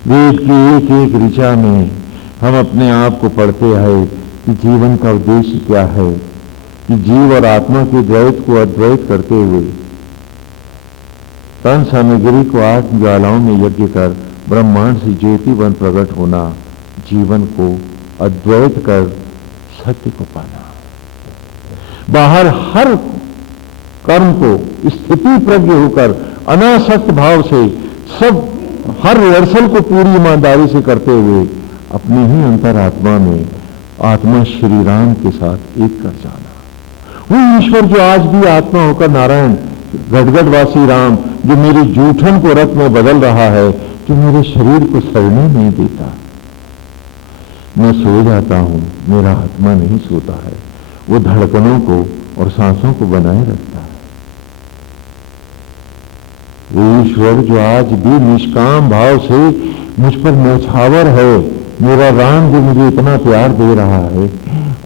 वेद की एक एक ऋचा में हम अपने आप को पढ़ते आए कि जीवन का उद्देश्य क्या है, कि जीव और आत्मा के द्वैत को अद्वैत करते हुए तन सामग्री को आत्म ज्वालाओं में यज्ञ कर ब्रह्मांड से ज्योति बन प्रकट होना, जीवन को अद्वैत कर सत्य को पाना। बाहर हर कर्म को स्थिति प्रज्ञ होकर अनासक्त भाव से सब हर रिहर्सल को पूरी ईमानदारी से करते हुए अपनी ही अंतरात्मा में आत्मा श्री राम के साथ एक कर जाना। वो ईश्वर जो आज भी आत्मा होकर नारायण गढ़गढ़वासी राम जो मेरे जूठन को रथ में बदल रहा है, जो मेरे शरीर को सड़ने नहीं देता। मैं सो जाता हूं, मेरा आत्मा नहीं सोता है, वो धड़कनों को और सांसों को बनाए रखता है। वो ईश्वर जो आज भी निष्काम भाव से मुझ पर न्यौछावर है, मेरा राम जो मुझे इतना प्यार दे रहा है।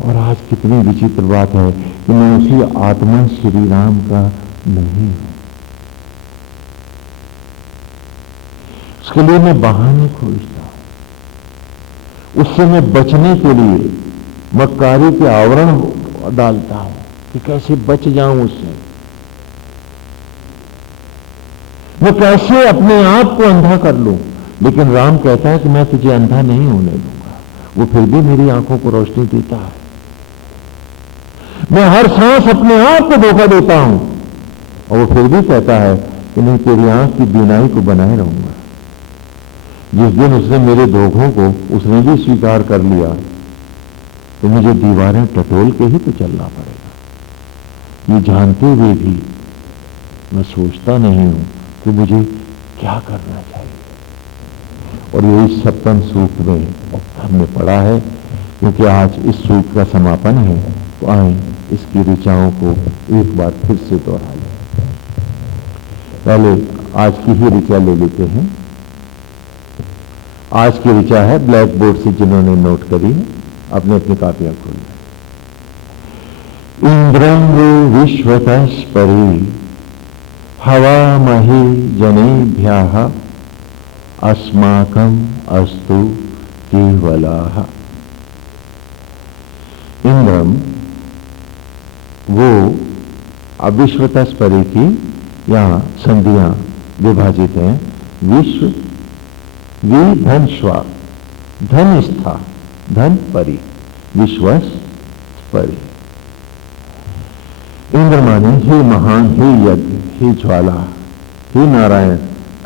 और आज कितनी विचित्र बात है कि मैं उसी आत्मा श्री राम का नहीं हूं। उसके लिए मैं बहाने खोजता हूं, उससे मैं बचने के लिए मक्कारी के आवरण डालता हूं कि कैसे बच जाऊं उससे, मैं कैसे अपने आप को अंधा कर लूं। लेकिन राम कहता है कि मैं तुझे अंधा नहीं होने दूंगा। वो फिर भी मेरी आंखों को रोशनी देता है। मैं हर सांस अपने आप को धोखा देता हूं और वो फिर भी कहता है कि नहीं, तेरी आंख की बीनाई को बनाए रहूंगा। जिस दिन उसने मेरे धोखों को उसने भी स्वीकार कर लिया तो मुझे दीवारें टटोल के ही तो चलना पड़ेगा। ये जानते हुए भी मैं सोचता नहीं हूं कि मुझे क्या करना चाहिए। और यही सप्तम सूत्र में हमने पढ़ा है, क्योंकि आज इस सूत्र का समापन है, तो आए इसकी ऋचाओं को एक बार फिर से दोहरा लें। पहले आज की ही ऋचा ले लेते हैं। आज की ऋचा है ब्लैक बोर्ड से जिन्होंने नोट करी है, अपने अपनी कापियां खोलें। इंद्रं वो विश्वतः परि हवामहे जनेभ्यः अस्माकं अस्तु केवलः। इंद्रम वो अविश्वतः परि की यहां संधियां विभाजित हैं। विश्व वि धन स्वा, धन स्था, धन परि, विश्वस परि। इंद्र माने हे महान, हे यज्ञ, हे ज्वाला, हे नारायण,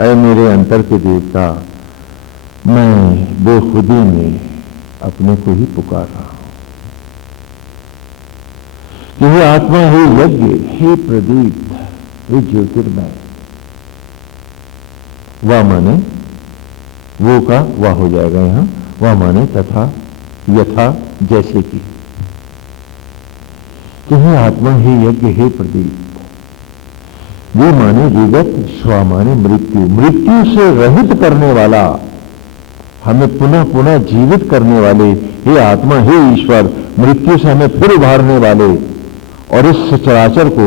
ऐ मेरे अंतर के देवता, मैं बेखुदी में अपने को ही पुकार रहा हूं। हे आत्मा, हे यज्ञ, हे प्रदीप, हे ज्योतिर्मय। वह माने वो का वह हो जाएगा यहां, वह माने तथा, यथा, जैसे कि। हे आत्मा, हे यज्ञ, हे प्रदीप। वो माने विगत, स्व माने मृत्यु, मृत्यु से रहित करने वाला, हमें पुनः पुनः जीवित करने वाले। हे आत्मा, हे ईश्वर, मृत्यु से हमें फिर उभारने वाले। और इस सचराचर को,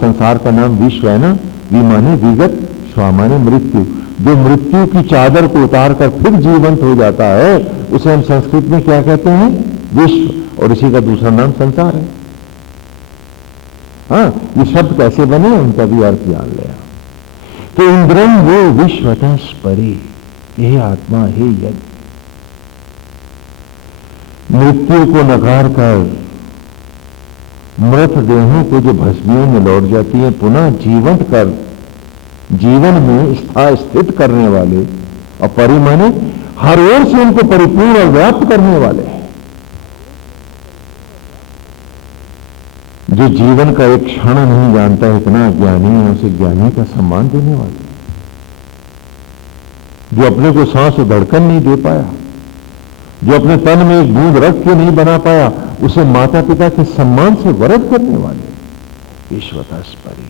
संसार का नाम विश्व है ना, वि माने विगत, स्व माने मृत्यु। जो मृत्यु की चादर को उतार कर फिर जीवंत हो जाता है, उसे हम संस्कृत में क्या कहते हैं? विश्व। और इसी का दूसरा नाम संसार है। हाँ, ये शब्द कैसे बने उनका भी अर्थ जान लिया। तो इंद्रम वो विश्वतः परि, हे आत्मा, हे यज्ञ। मृत्यु को नकार कर मृत देहों को जो भस्मियों में लौट जाती है, पुनः जीवंत कर जीवन में स्थित करने वाले। और परि माने हर ओर से उनको परिपूर्ण और व्याप्त करने वाले हैं। जो जीवन का एक क्षण नहीं जानता है, इतना ज्ञानी है, उसे ज्ञानी का सम्मान देने वाले। जो अपने को सांस और धड़कन नहीं दे पाया, जो अपने तन में एक बूंद रख के नहीं बना पाया, उसे माता पिता के सम्मान से वरद करने वाले। ईश्वरतः परि,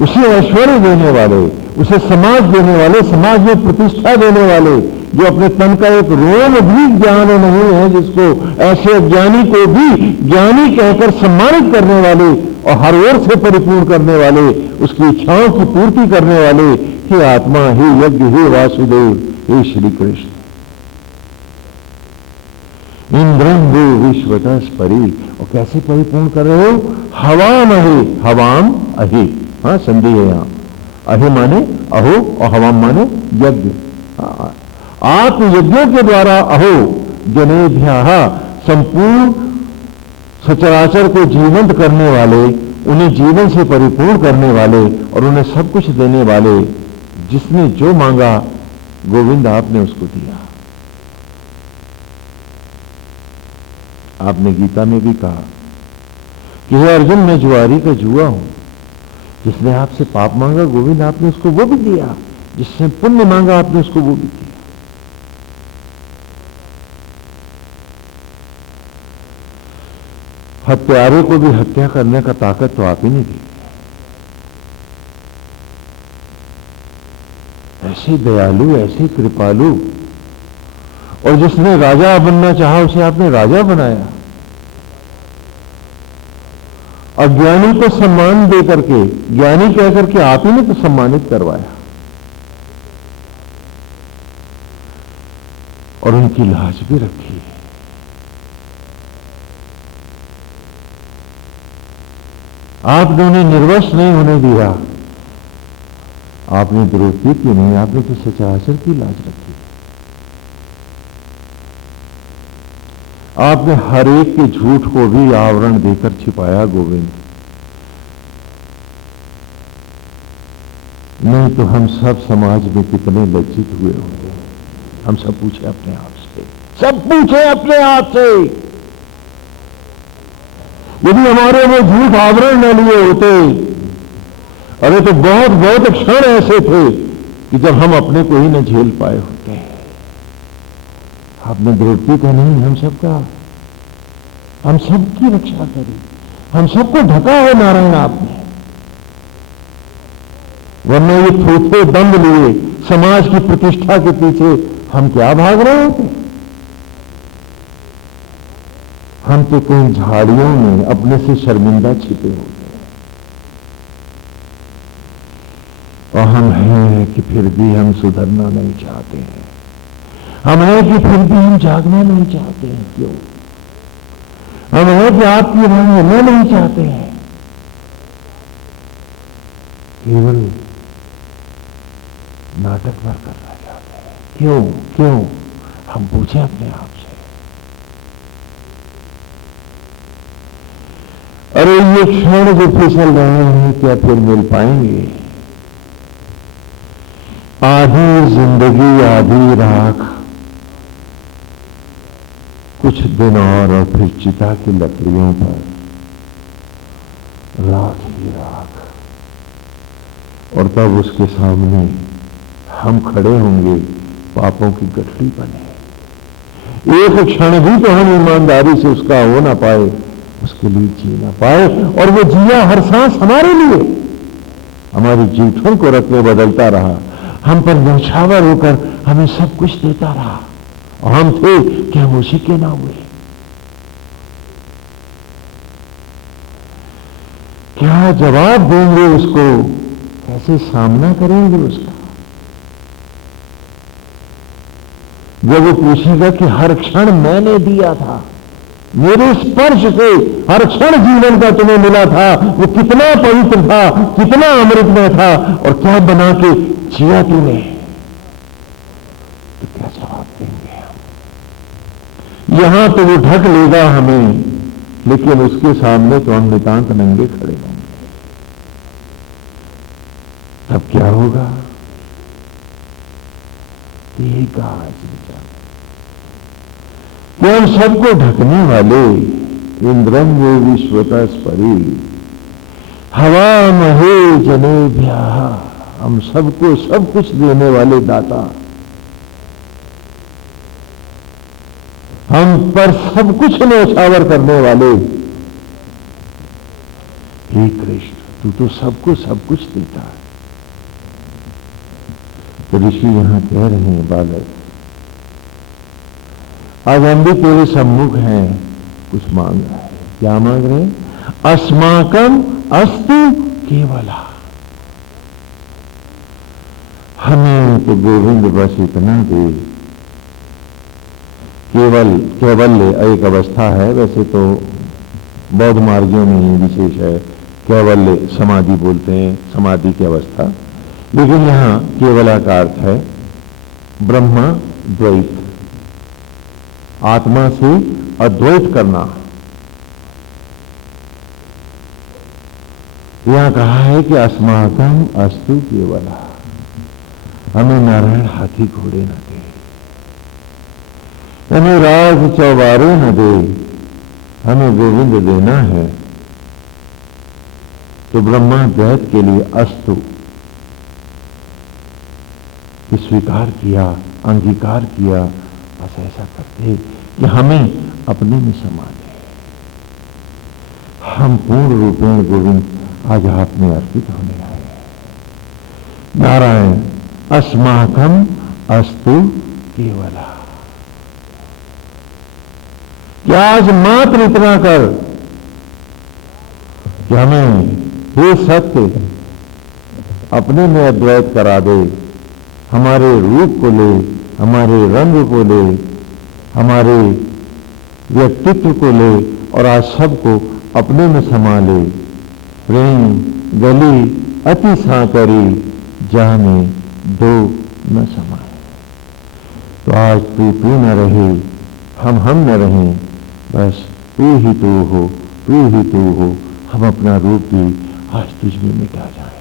उसे ऐश्वर्य देने वाले, उसे समाज देने वाले, समाज में प्रतिष्ठा देने वाले। जो अपने तन का एक रोम भी ज्ञान नहीं है, जिसको ऐसे ज्ञानी को भी ज्ञानी कहकर सम्मानित करने वाले, और हर ओर से परिपूर्ण करने वाले, उसकी इच्छाओं की पूर्ति करने वाले, हे आत्मा, हे यज्ञ, हे वासुदेव, हे श्री कृष्ण। इंद्रम वो विश्वतः परि, और कैसे परिपूर्ण कर रहे हो? हवाम अहे, हवाम अहे, हाँ संधि है यहां, अहे माने अहो और हवाम माने यज्ञ। आप यज्ञों के द्वारा अहो जनेभ्यः, संपूर्ण सचराचर को जीवंत करने वाले, उन्हें जीवन से परिपूर्ण करने वाले और उन्हें सब कुछ देने वाले, जिसने जो मांगा गोविंद आपने उसको दिया। आपने गीता में भी कहा कि हे अर्जुन, मैं जुआरी का जुआ हूं। जिसने आपसे पाप मांगा गोविंद आपने उसको वो भी दिया, जिसने पुण्य मांगा आपने उसको वो भी दिया। हत्यारे को भी हत्या करने का ताकत तो आप ही ने दी। ऐसे दयालु, ऐसे कृपालु, और जिसने राजा बनना चाहा उसे आपने राजा बनाया। अज्ञानी को सम्मान दे करके, ज्ञानी कह करके आप ही ने तो सम्मानित करवाया, और उनकी लाज भी रखी। आपने उन्हें निर्वश नहीं होने दिया। आपने द्रौपदी की नहीं, आपने तो सचराचर की लाज रखी। आपने हर एक के झूठ को भी आवरण देकर छिपाया गोविंद। नहीं तो हम सब समाज में कितने लज्जित हुए होंगे। हम सब पूछे अपने आप से, सब पूछे अपने आप से, यदि हमारे वो झूठ आवरण न लिए होते, अरे तो बहुत बहुत क्षण ऐसे थे कि जब हम अपने को ही न झेल पाए होते। आपने द्रौपदी का नहीं, हम सबका, हम सबकी रक्षा करी, हम सबको ढका है नारायण आपने। वरना ये थोथे दंड लिए समाज की प्रतिष्ठा के पीछे हम क्या भाग रहे होते? हम तो कहीं झाड़ियों में अपने से शर्मिंदा छिपे होते। और हम हैं कि फिर भी हम सुधरना नहीं चाहते हैं। हम हैं कि फिर भी हम जागना नहीं चाहते हैं। क्यों? हम हैं कि आपकी राह में नहीं चाहते हैं। केवल नाटक भर करना चाहते हैं। क्यों? क्यों? हम पूछे अपने आप से। अरे ये क्षण जो फिसल रहे हैं, क्या फिर मिल पाएंगे? आधी जिंदगी आधी राख, कुछ दिन और फिर चिता की लकड़ियों पर राख ही राख, और तब उसके सामने हम खड़े होंगे पापों की गठरी बने। एक क्षण भी तो हम ईमानदारी से उसका हो ना पाए, उसके लिए जी ना पाए, और वो जिया हर सांस हमारे लिए, हमारी जूठों को रख के बदलता रहा, हम पर न्यौछावर होकर हमें सब कुछ देता रहा, और हम थे कि हम उसी के ना हुए। क्या जवाब देंगे उसको? कैसे सामना करेंगे उसका? जब वो पूछेगा कि हर क्षण मैंने दिया था, मेरे स्पर्श से हर क्षण जीवन का तुम्हें मिला था, वो कितना पवित्र था, कितना अमृतमय था, और क्या बना के जिया तूने, तो क्या जवाब देंगे हम? यहां तो वो ढक लेगा हमें, लेकिन उसके सामने तो हम नितांत नंगे खड़े होंगे। तब क्या होगा? यही कहा कि हम सबको ढकने वाले, इंद्रम वो विश्वतः परि, हवा महे जनेभ्यः, हम सबको सब कुछ देने वाले दाता, हम पर सब कुछ न्यौछावर करने वाले। हे कृष्ण, तू तो सबको सब कुछ देता है। तो ऋषि यहां कह रहे हैं, बालक आज हम भी तेरे सम्मुख हैं, कुछ मांग रहे हैं। क्या मांग रहे हैं? अस्माकम अस्तु केवला। हमें तो गोविंद बस इतना दे। कैवल्य एक अवस्था है, वैसे तो बौद्ध मार्गियों में ही विशेष है, कैवल्य समाधि बोलते हैं, समाधि की अवस्था। लेकिन यहां केवला का अर्थ है ब्रह्मा द्वैत, आत्मा से अद्वैत करना। यहां कहा है कि अस्माकम अस्तु केवला, हमें नारायण हाथी घोड़े न दे, हमें राज चौबारे न दे, हमें गोविंद देना है। तो ब्रह्मा द्वैत के लिए अस्तु स्वीकार किया, अंगीकार किया, बस ऐसा करते कि हमें अपने में समा ले। हम पूर्ण रूप में गोविंद आज आप में अर्पित होने आए। नारायण अस्माकम अस्तु केवला, क्या आज मात्र इतना कर कि हमें हे सत्य अपने में अद्वैत करा दे, हमारे रूप को ले, हमारे रंग को ले, हमारे व्यक्तित्व को ले और आज सबको अपने में समा ले। प्रेम गली अति साकरी, जहां में दो न समाए। तो आज तू न रहे, हम न रहें, बस तू ही तू हो, तू ही तू हो। हम अपना रूप भी आज तुझ में मिटा जाए।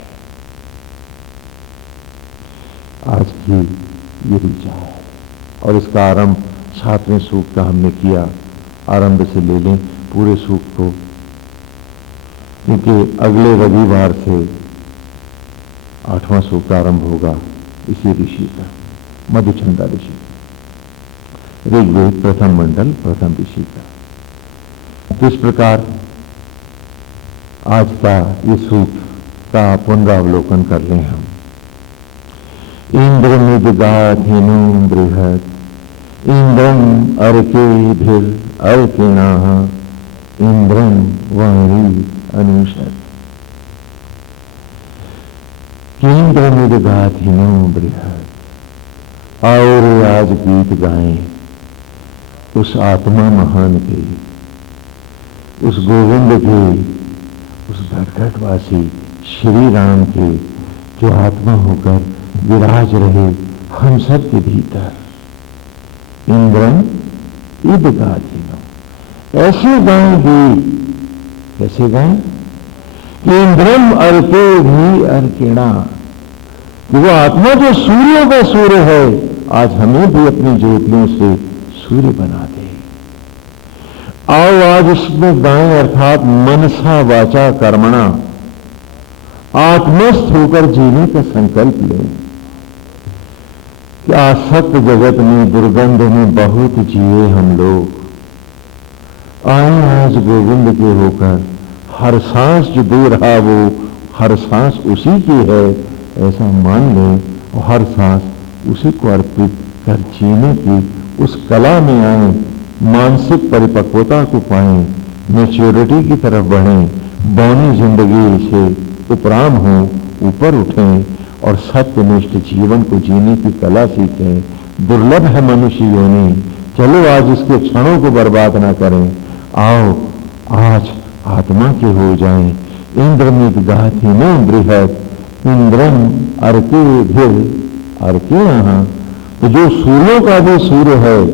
आज की ये ऋचा है और इसका आरंभ 7वें सूक्त का हमने किया। आरंभ से ले लें पूरे सूक्त को, क्योंकि अगले रविवार से 8वां सूक्त आरंभ होगा इसी ऋषि का, मधुचंदा ऋषि, ऋग्वेद प्रथम मंडल प्रथम ऋषि का। इस प्रकार आज का ये सूक्त का पुनरावलोकन कर लें हम। इंद्रमिदगाधिनो बृहत्, इंद्रम अर्केभिर अर्किणाः, इंद्रम वाणी अनुषत्। इंद्रमिदगाधिनो बृहत्, और आज गीत गाएं उस आत्मा महान के, उस गोविंद के, उस घटघटवासी श्री राम के, जो आत्मा होकर विराज रहे हम सब के भीतर। इंद्रम इदगाधिनो, ऐसे गाएंगे, कैसे गाएं कि इंद्रम अर्के भी अर्किणा, कि वो आत्मा जो सूर्य का सूर्य है आज हमें भी अपनी ज्योतियों से सूर्य बना दे। आओ आज इसमें गाएं, अर्थात मनसा वाचा कर्मणा आत्मस्थ होकर जीने का संकल्प लें। क्या सत्य जगत में दुर्गंध में बहुत जिए हम लोग, आए आज गोविंद के होकर, हर सांस जो दे रहा वो हर सांस उसी की है ऐसा मान लें और हर सांस उसी को अर्पित कर जीने की उस कला में आए, मानसिक परिपक्वता को पाएं, मैच्योरिटी की तरफ बढ़ें, बौनी जिंदगी से उपराम हो, ऊपर उठें और सत्यनिष्ठ जीवन को जीने की कला सीखें। दुर्लभ है मनुष्य योनि, चलो आज इसके क्षणों को बर्बाद ना करें। आओ आज आत्मा के हो जाएं। इंद्रमिदगाधिनो बृहत्, इंद्रम अर्केभिर अर्किणाः, तो जो सूर्यों का भी सूर्य है,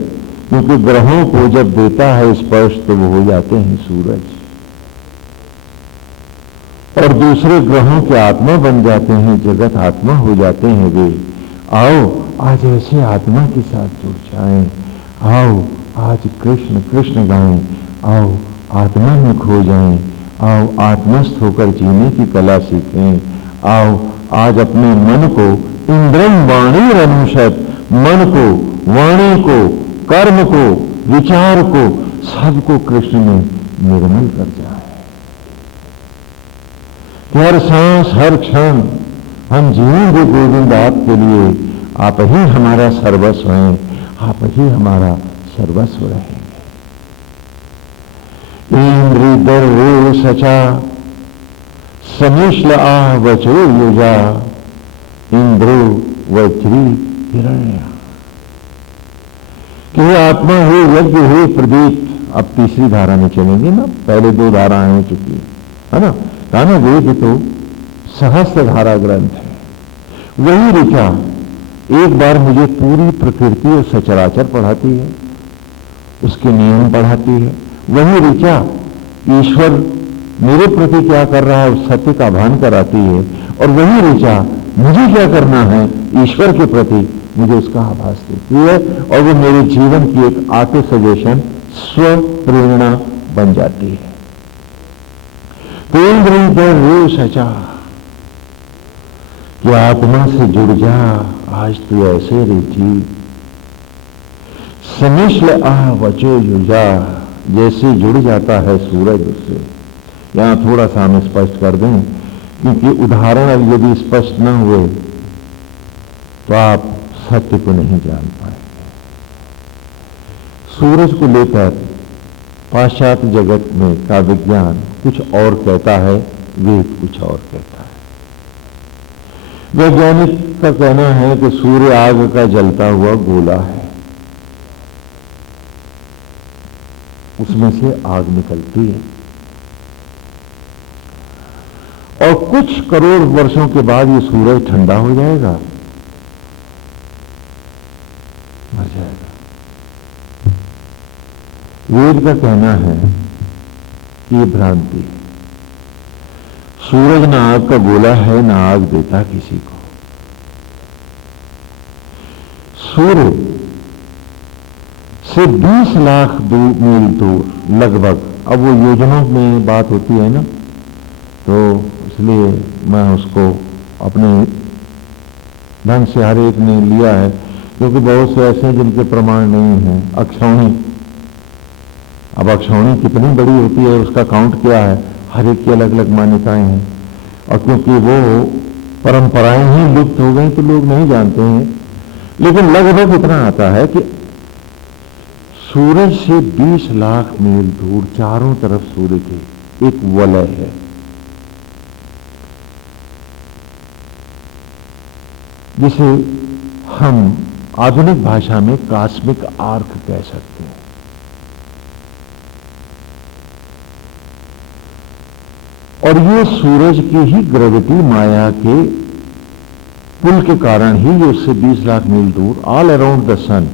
क्योंकि ग्रहों को जब देता है स्पर्श तो वो हो जाते हैं सूरज, और दूसरे ग्रहों के आत्मा बन जाते हैं, जगत आत्मा हो जाते हैं वे। आओ आज ऐसे आत्मा के साथ जुड़ जाएं। आओ आज कृष्ण कृष्ण गाएं। आओ आत्मा में खो जाएं। आओ आत्मस्थ होकर जीने की कला सीखें। आओ आज अपने मन को इंद्रम वाणी अनुषत्, मन को, वाणी को, कर्म को, विचार को, सबको कृष्ण में निर्मल कर जाए। हर सांस हर क्षण हम जीवेंगे गोविंद आपके लिए। आप ही हमारा सर्वस्व हैं, आप ही हमारा सर्वस्व रहेंगे। तेन्द्री दर्रो सचा समिश्ल आह वचो युजा इंद्रो वज्री हिरण्य। कि हे आत्मा, हे यज्ञ, हे प्रदीप। अब तीसरी धारा में चलेंगे ना, पहले दो धाराएं हो चुकी है ना। ताना वेद तो सहस्त्र धारा ग्रंथ है। वही ऋचा एक बार मुझे पूरी प्रकृति और सचराचर पढ़ाती है, उसके नियम पढ़ाती है। वही ऋचा ईश्वर मेरे प्रति क्या कर रहा है उस सत्य का भान कराती है, और वही ऋचा मुझे क्या करना है ईश्वर के प्रति मुझे उसका आभास देती है, और वो मेरे जीवन की एक आत्म सजेशन, स्व प्रेरणा बन जाती है। तेन्द्री सचा कि आत्मा से जुड़ जा, आज तू ऐसे रीति समिश्ल आह वचो युजा, जैसे जुड़ जाता है सूरज उससे। यहां थोड़ा सा हम स्पष्ट कर दें, क्योंकि उदाहरण यदि स्पष्ट न हुए तो आप सत्य को नहीं जान पाएंगे। सूरज को लेकर पाश्चात्य जगत में का विज्ञान कुछ और कहता है, वेद कुछ और कहता है। वैज्ञानिक का कहना है कि सूर्य आग का जलता हुआ गोला है, उसमें से आग निकलती है, और कुछ करोड़ वर्षों के बाद ये सूरज ठंडा हो जाएगा, मर जाएगा। वेद का कहना है कि ये भ्रांति है। सूरज ना आग का गोला है, ना आग देता किसी को। सूर्य से 20 लाख मील दूर लगभग, अब वो योजनाओं में बात होती है ना, तो इसलिए मैं उसको अपने ढंग से हर एक ने लिया है, क्योंकि बहुत से ऐसे हैं जिनके प्रमाण नहीं है। अक्षौणी, अब अक्षौणी कितनी बड़ी होती है, उसका काउंट क्या है, हर एक की अलग अलग मान्यताएं हैं, और क्योंकि वो परंपराएं ही लुप्त हो गई तो लोग नहीं जानते हैं। लेकिन लगभग इतना आता है कि सूरज से 20 लाख मील दूर चारों तरफ सूर्य के एक वलय है, जिसे हम आधुनिक भाषा में कॉस्मिक आर्क कह सकते हैं। और ये सूरज की ही ग्रेविटी, माया के पुल के कारण ही ये उससे 20 लाख मील दूर, all around the sun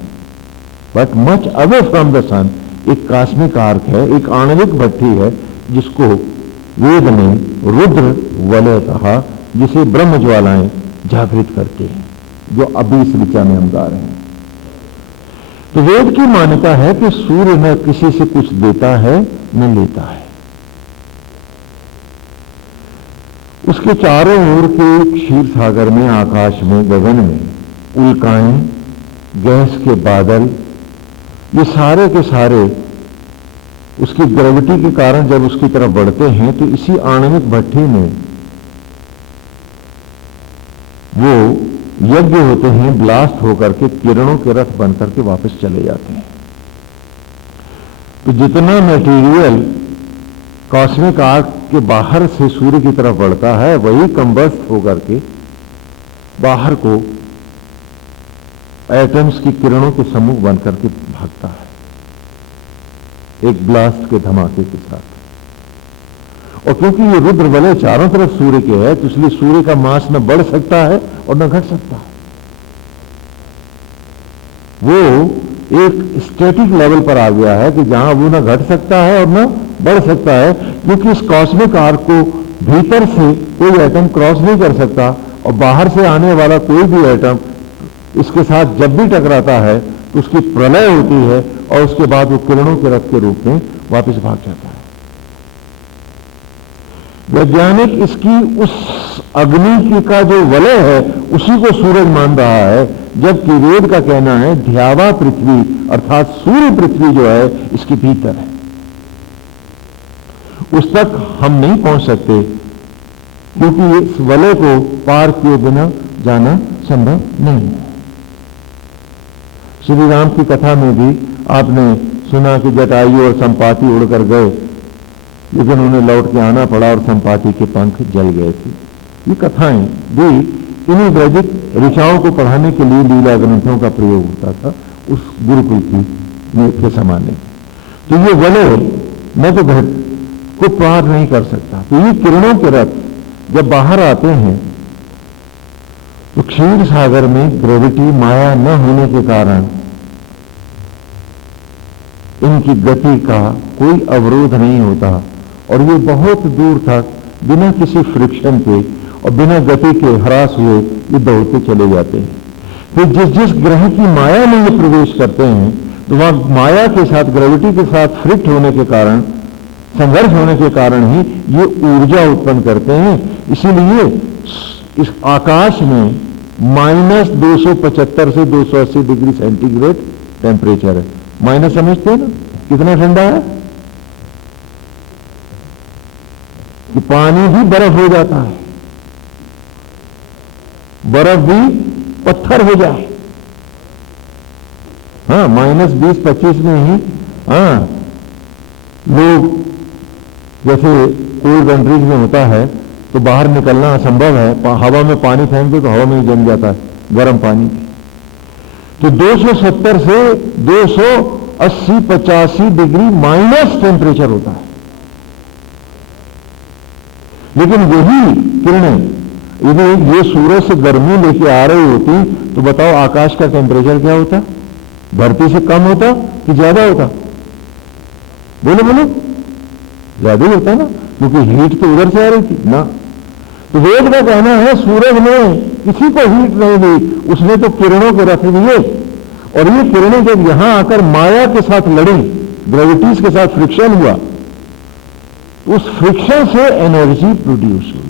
but much away from the sun, एक कॉस्मिक आर्क है, एक आणविक भट्ठी है, जिसको वेद ने रुद्र वलय कहा, जिसे ब्रह्म ज्वालाएं जागृत करते हैं, जो अभी इस ऋचा में हम गा रहे हैं। तो वेद की मान्यता है कि सूर्य न किसी से कुछ देता है न लेता है। उसके चारों ओर के क्षीर सागर में, आकाश में, गगन में उल्काएं, गैस के बादल, ये सारे के सारे उसकी ग्रेविटी के कारण जब उसकी तरफ बढ़ते हैं तो इसी आणविक भट्ठी में वो यज्ञ होते हैं, ब्लास्ट होकर के किरणों के रथ बनकर के वापस चले जाते हैं। तो जितना मटेरियल कॉस्मिक आर्क के बाहर से सूर्य की तरफ बढ़ता है, वही कंबस्ट होकर के बाहर को एटम्स की किरणों के समूह बनकर के भागता है, एक ब्लास्ट के धमाके के साथ। और क्योंकि ये रुद्र वलय चारों तरफ सूर्य के है, तो इसलिए सूर्य का मास न बढ़ सकता है और न घट सकता है। वो एक स्टैटिक लेवल पर आ गया है कि जहां वो न घट सकता है और न बढ़ सकता है, क्योंकि इस कॉस्मिक आर्क को भीतर से कोई एटम क्रॉस नहीं कर सकता, और बाहर से आने वाला कोई भी एटम इसके साथ जब भी टकराता है तो उसकी प्रलय होती है, और उसके बाद वो किरणों के रथ के रूप में वापस भाग जाता है। वैज्ञानिक इसकी उस अग्नि की का जो वलय है उसी को सूरज मान रहा है, जबकि वेद का कहना है ध्यावा पृथ्वी, अर्थात सूर्य पृथ्वी जो है इसके भीतर है, उस तक हम नहीं पहुंच सकते, क्योंकि इस वलय को पार किए बिना जाना संभव नहीं है। श्री राम की कथा में भी आपने सुना कि जटायु और संपाति उड़कर गए लेकिन उन्हें लौट के आना पड़ा और संपाति के पंख जल गए थे। ये कथाएं भी इन्हीं वैदिक ऋचाओं को पढ़ाने के लिए लीला ग्रंथों का प्रयोग होता था उस गुरुकुल के समाने। तो ये वलय मैं तो घट को पार नहीं कर सकता। तो ये किरणों के रथ जब बाहर आते हैं तो क्षीर सागर में ग्रेविटी माया न होने के कारण इनकी गति का कोई अवरोध नहीं होता और ये बहुत दूर तक बिना किसी फ्रिक्शन के और बिना गति के ह्रास हुए ये दौड़ते चले जाते हैं। फिर जिस जिस ग्रह की माया में ये प्रवेश करते हैं तो वहां माया के साथ ग्रेविटी के साथ फ्रिक्ट होने के कारण, संघर्ष होने के कारण ही ये ऊर्जा उत्पन्न करते हैं। इसीलिए इस आकाश में -275 से 280 डिग्री सेंटीग्रेड टेम्परेचर है। माइनस समझते हैं ना कितना ठंडा है कि पानी भी बर्फ हो जाता है, बर्फ भी पत्थर हो जाए। हाँ, -20-25 में ही हाँ लोग जैसे कोल्ड कंट्रीज में होता है तो बाहर निकलना असंभव है, हवा में पानी फेंक दो तो हवा में ही जम जाता है गर्म पानी। तो 270 से 280-85 डिग्री माइनस टेम्परेचर होता है। लेकिन यही किरणें यदि ये सूरज से गर्मी लेके आ रही होती तो बताओ आकाश का टेम्परेचर क्या होता? धरती से कम होता कि ज्यादा होता? बोलो बोलो, ज्यादा ही होता ना, क्योंकि हीट तो उधर से आ रही थी ना। तो वेद का कहना है सूरज ने किसी को हीट नहीं दी, उसने तो किरणों को रख दिए और ये किरणें जब यहां आकर माया के साथ लड़ी, ग्रेविटीज के साथ फ्रिक्शन हुआ, उस फ्रिक्शन से एनर्जी प्रोड्यूस हुई।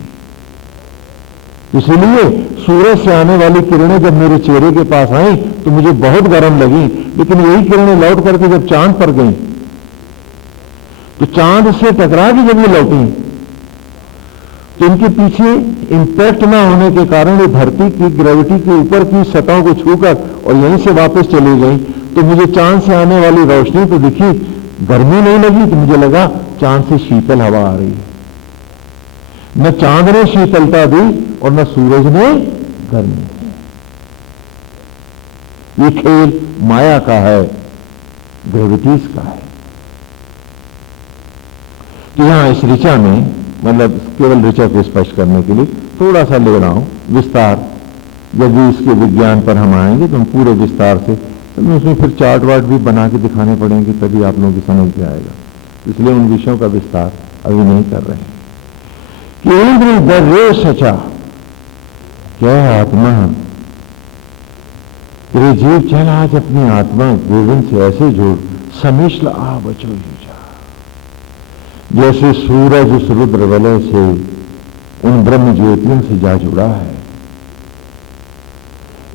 इसलिए सूरज से आने वाली किरणें जब मेरे चेहरे के पास आई तो मुझे बहुत गर्म लगी, लेकिन यही किरणें लौट करके जब चांद पर गई तो चांद से टकरा के जब ये लौटी तो इनके पीछे इंपैक्ट ना होने के कारण ये धरती की ग्रेविटी के ऊपर की सतहों को छूकर और यहीं से वापस चली गई। तो मुझे चांद से आने वाली रोशनी तो दिखी, गर्मी नहीं लगी, तो मुझे लगा चांद से शीतल हवा आ रही है। न चांद ने शीतलता दी और न सूरज ने गर्मी। ये खेल माया का है, ग्रेविटीज का है। तो यहां इस ऋचा में, मतलब केवल ऋचा को स्पष्ट करने के लिए थोड़ा सा ले रहा हूं विस्तार। जब भी इसके विज्ञान पर हम आएंगे तो हम पूरे विस्तार से, तो उसमें फिर चार्ट वार्ट भी बना के दिखाने पड़ेंगे, तभी आप लोगों की समझ में आएगा। इसलिए उन विषयों का विस्तार अभी नहीं कर रहे हैं। केंद्र दर्रे सचा, क्या आत्मा तेरे जीव चल आज अपनी आत्मा गोविंद से ऐसे जोड़, समिश्ल आ बचो युजा, जैसे सूरज उस रुद्र वलय से उन ब्रह्म ज्योतियों से जा जुड़ा है।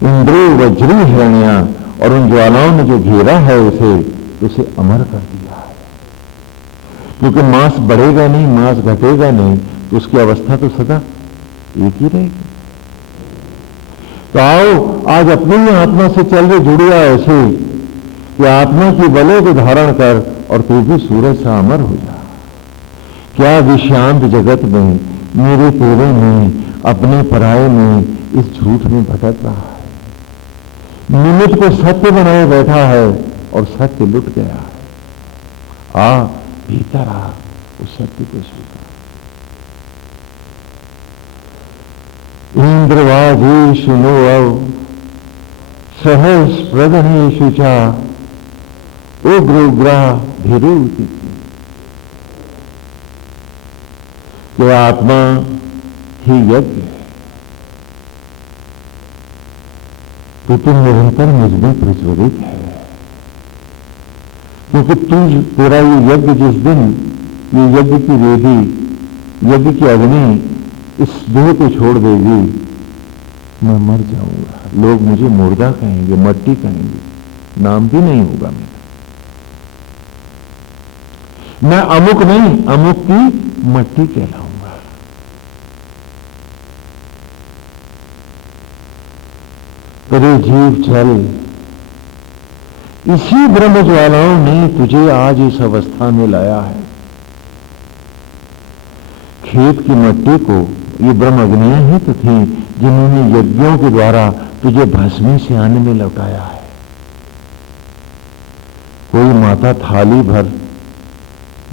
इंद्रो वज्री हिरण्या, और उन ज्वालाओं ने जो घेरा है उसे अमर कर दिया है। क्योंकि मांस बढ़ेगा नहीं, मांस घटेगा नहीं, तो उसकी अवस्था तो सदा एक ही रहेगी। तो आओ आज अपनी ही आत्मा से चल रहे जुड़िया ऐसे कि आत्मा की वलय को धारण कर और तू भी सूरज सा अमर हो जा। क्या विषांत जगत में, मेरे तेरे में, अपने पराये में, इस झूठ में भटक रहा है। निमित्त को सत्य बनाए बैठा है और सत्य लुट गया। आ भीतर आ, उस सत्य को स्वीकार। इंद्रवाजेषु नो सहस प्रदनेषु चा उग्रग्रह भिरुति। कि आत्मा ही यज्ञ है, तो तुम निरंतर मुझमें प्रज्वलित है। क्योंकि तेरा ये यज्ञ जिस दिन, ये यज्ञ की वेदी, यज्ञ की अग्नि इस देह को छोड़ देगी, मैं मर जाऊंगा। लोग मुझे मुर्दा कहेंगे, मट्टी कहेंगे, नाम भी नहीं होगा मेरा। मैं अमुक नहीं, अमुक की मट्टी कहलाऊंगा। तेरे जीव चल, इसी ब्रह्म ज्वालाओं ने तुझे आज इस अवस्था में लाया है। खेत की मिट्टी को, ये ब्रह्म अग्नियां ही तो थी जिन्होंने यज्ञों के द्वारा तुझे भस्मी से अन्न में लौटाया है। कोई माता थाली भर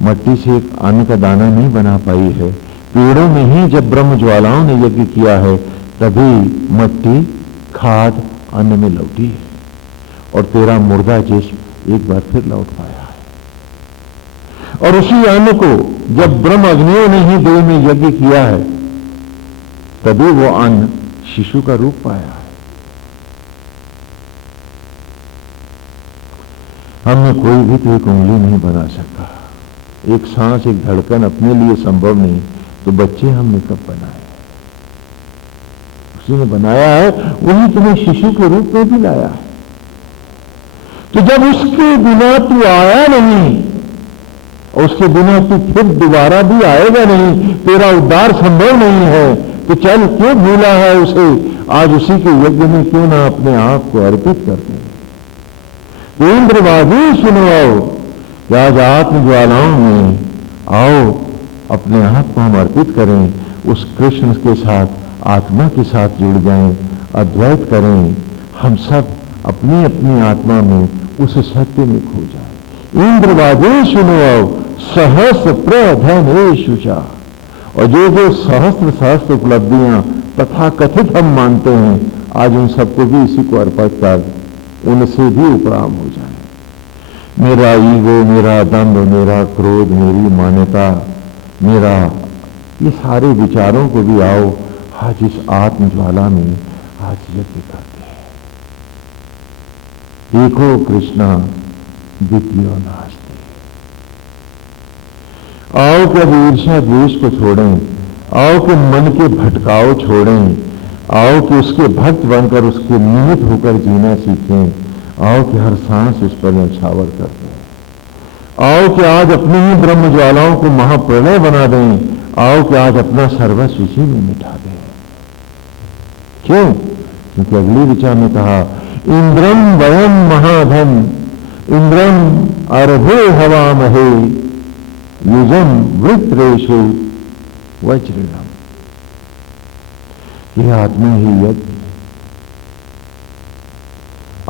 मिट्टी से एक अन्न का दाना नहीं बना पाई है। पेड़ों में ही जब ब्रह्म ज्वालाओं ने यज्ञ किया है तभी मिट्टी, खाद अन्न में लौटी है और तेरा मुर्दा जिस्म एक बार फिर लौट पाया है। और उसी अन्न को जब ब्रह्म अग्नियों ने ही देह में यज्ञ किया है तभी वो अन्न शिशु का रूप पाया है। हमें कोई भी तो एक उंगली नहीं बना सकता, एक सांस, एक धड़कन अपने लिए संभव नहीं, तो बच्चे हमने कब बनाए? उसी ने बनाया है, वही तुम्हें शिशु के रूप में भी लाया है। तो जब उसके बिना तू आया नहीं, उसके बिना तू फिर दोबारा भी आएगा नहीं, तेरा उद्धार संभव नहीं है, तो चल क्यों भूला है उसे, आज उसी के यज्ञ में क्यों ना अपने आप को अर्पित करते हैं। तो इंद्रवादी सुनो आओ कि आज आत्मज्वालाओं में आओ, अपने आप को हम अर्पित करें, उस कृष्ण के साथ, आत्मा के साथ जुड़ जाएं, अद्वैत करें, हम सब अपनी अपनी आत्मा में उस सत्य में खो जाएं। इंद्रवादेशु नो सहस्र प्रधनेषु चा, और जो जो सहस्त्र सहस्त्र उपलब्धियां तथा कथित हम मानते हैं, आज उन सबको भी इसी को अर्पित कर उनसे भी उपराम हो जाए। मेरा ईगो, मेरा दंभ, मेरा क्रोध, मेरी मान्यता, मेरा ये सारे विचारों को भी आओ आज इस आत्मज्वाला में आज यज्ञ करते हैं। देखो कृष्णा द्वितीय नास्ति। आओ कि अब ईर्ष्या द्वेष को छोड़ें, आओ कि मन के भटकाव छोड़ें, आओ कि उसके भक्त बनकर उसके निमित्त होकर जीना सीखें, आओ कि हर सांस इस पर न्यौछावर करते हैं, आओ कि आज अपनी ही ब्रह्म ज्वालाओं को महाप्रलय बना दें, आओ कि आज अपना सर्वस्व इसी में मिटा दें। क्यों? क्योंकि अगली विचार में कहा इंद्रम वयम महाधन इंद्रम अर्भे हवामहे युजम वृत्रेषु वज्रम। यह आत्मा ही यज्ञ,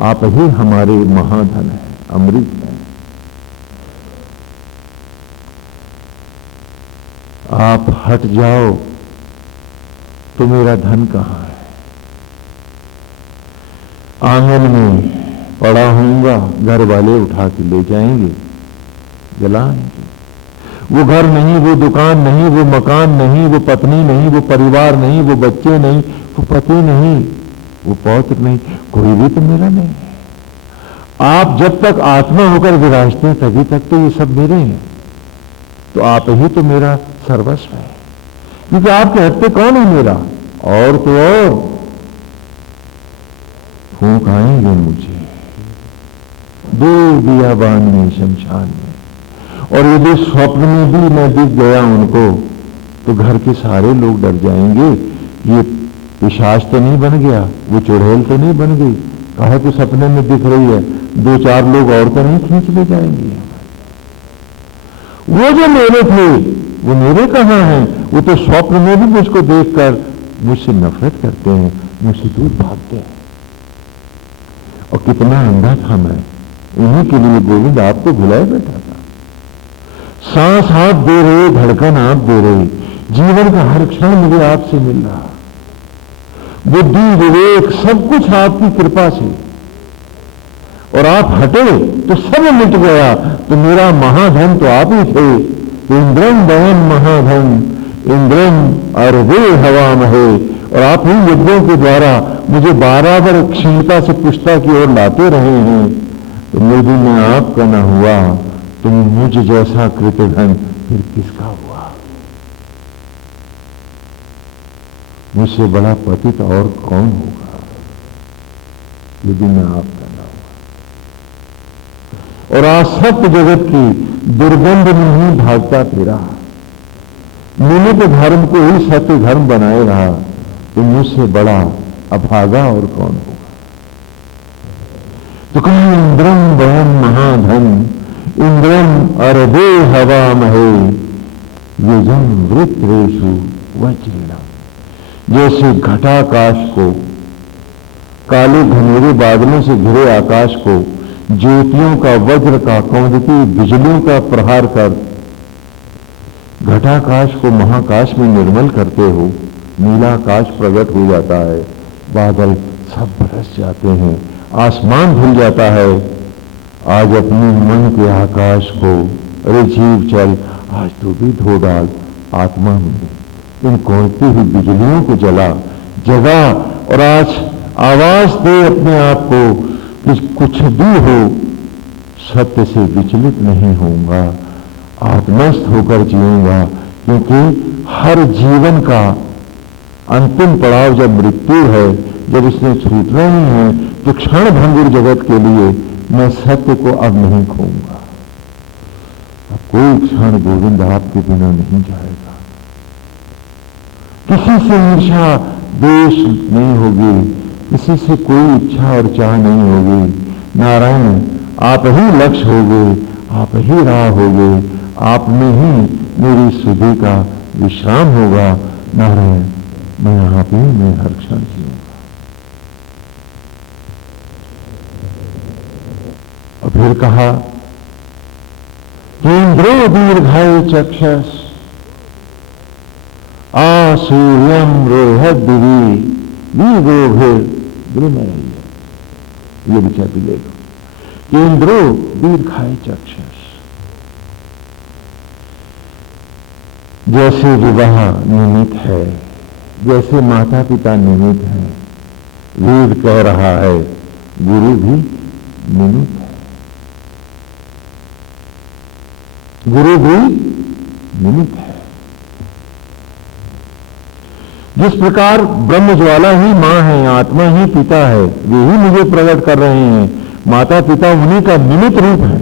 आप ही हमारे महाधन है, अमृत है। आप हट जाओ तो मेरा धन कहां है? आंगन में पड़ा होऊंगा, घर वाले उठा के ले जाएंगे, जलाएंगे। वो घर नहीं, वो दुकान नहीं, वो मकान नहीं, वो पत्नी नहीं, वो परिवार नहीं, वो बच्चे नहीं, वो पति नहीं, वो पौत्र नहीं, कोई भी तो मेरा नहीं है। आप जब तक आत्मा होकर विराजते हैं तभी तक तो ये सब मेरे हैं, तो आप ही तो मेरा सर्वस्व है। क्योंकि आपके हटते कौन है मेरा? और तो और फूंक आएंगे मुझे दूर बियाबान में, शमशान में, और यदि स्वप्न में भी मैं दिख गया उनको तो घर के सारे लोग डर जाएंगे, ये पिशाच तो नहीं बन गया, वो चुड़ैल तो नहीं बन गई, कहा तो सपने में दिख रही है, दो चार लोग और तो नहीं खींच ले जाएंगे। वो जो मेरे थे वो मेरे कहां हैं? वो तो स्वप्न में भी मुझको देखकर मुझसे नफरत करते हैं, मुझसे दूर भागते हैं। और कितना अंधा था मैं, उन्हीं के लिए गोविंद आपको भुलाए बैठा था। सांस आप दे रहे, धड़कन आप दे रहे, जीवन का हर क्षण मुझे आपसे मिल रहा, बुद्धि विवेक सब कुछ आपकी कृपा से, और आप हटे तो सब मिट गया। तो मेरा महाधन तो आप ही थे। इंद्रम वयम महाधन इंद्रम अर्भे हवामहे, और आप ही यज्ञों के द्वारा मुझे बराबर क्षीणता से पुष्टता की ओर लाते रहे हैं। तो यदि मैं आपका न हुआ तो मुझ जैसा कृतधन फिर किसका हुआ? मुझसे बड़ा पतित और कौन होगा यदि मैं आपका न हुआ? और आसक्त जगत की दुर्गंध में ही भागता फिरा, निमित्त धर्म को ही सत्य धर्म बनाए रहा, तो मुझसे बड़ा अभागा और कौन होगा? तो कहा इंद्रम वयम महाधन इंद्रम अर्भे हवामहे यजन वृत्रेषु वज्रेण। जैसे घटाकाश को, काले घनेरे बादलों से घिरे आकाश को ज्योतियों का, वज्र का, कौंधती बिजलियों का प्रहार कर घटाकाश को महाकाश में निर्मल करते हो, नीला आकाश प्रकट हो जाता है, बादल सब बरस जाते हैं, आसमान धुल जाता है। आज अपने मन के आकाश को, अरे जीव चल, आज तो भी धो डाल आत्मा में, इन कौंधती हुई बिजलियों को जगा और आज आवाज दे अपने आप को कि कुछ भी हो सत्य से विचलित नहीं होऊंगा, आत्मस्थ होकर जीऊंगा। क्योंकि हर जीवन का अंतिम पड़ाव जब मृत्यु है, जब इसने छूटना ही है, तो क्षण भंगुर जगत के लिए मैं सत्य को अब नहीं खोऊंगा। अब कोई क्षण गोविंद आपके बिना नहीं जाएगा। किसी से ईर्ष्या द्वेष नहीं होगी, किसी से कोई इच्छा और चाह नहीं होगी। नारायण आप ही लक्ष्य होगे, आप ही राह होगे, आप में ही मेरी सुधि का विश्राम होगा। नारायण मैं आप ही में हर क्षण जीऊंगा। और फिर कहा केंद्रो दीर्घायु चक्षस आसूर्यम रोहत दिवी वीगोभिर्मय। ये विचार भी ले लो। केंद्रो दीर्घायु चक्षस, जैसे विवाह निमित्त है, जैसे माता पिता निमित्त है, वेद कह रहा है गुरु भी निमित्त है, गुरु भी निमित्त है। जिस प्रकार ब्रह्म ज्वाला ही मां है, आत्मा ही पिता है, वे ही मुझे प्रकट कर रहे हैं, माता पिता उन्हीं का निमित्त रूप है,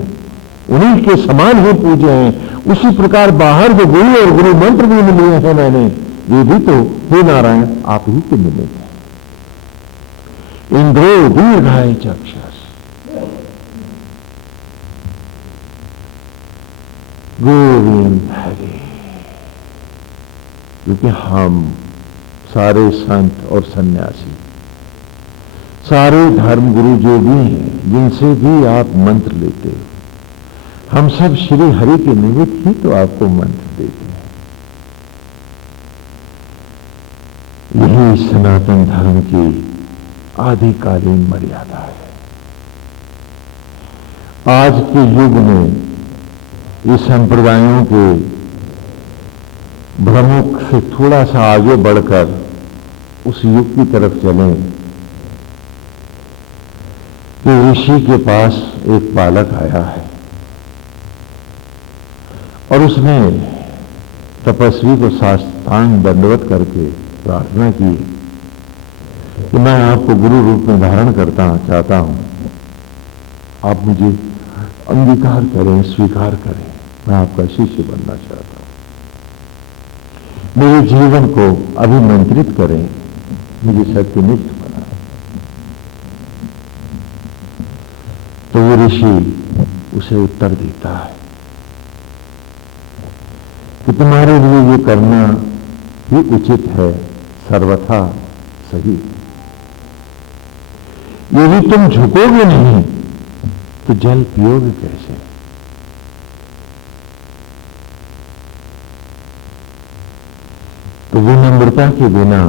उन्हीं के समान ही पूज्य हैं। उसी प्रकार बाहर जो गुरु और गुरु मंत्र भी मिले हैं मैंने, वे भी तो हे नारायण आप ही के निमित्त हैं। इंद्रो दीर्घायु चक्षस, गोविंद हरे। क्योंकि हम सारे संत और सन्यासी, सारे धर्म गुरु जो भी हैं, जिनसे भी आप मंत्र लेते हो, हम सब श्री हरि के निमित्त ही तो आपको मंत्र देते हैं। यही सनातन धर्म की आदिकालीन मर्यादा है। आज के युग में इस संप्रदायों के भ्रमुख से थोड़ा सा आगे बढ़कर उस युग की तरफ चलें कि ऋषि के पास एक बालक आया है और उसने तपस्वी को साष्टांग दंडवत करके प्रार्थना की कि मैं आपको गुरु रूप में धारण करता चाहता हूं, आप मुझे अंगीकार करें, स्वीकार करें, मैं आपका शिष्य बनना चाहता हूं, मेरे जीवन को अभिमंत्रित करें, मुझे सत्यनिष्ठ बनाएं। तो वो ऋषि उसे उत्तर देता है कि तुम्हारे लिए ये करना ही उचित है, सर्वथा सही। यदि तुम झुकोगे नहीं तो जल पियोगे कैसे? तो विनम्रता के बिना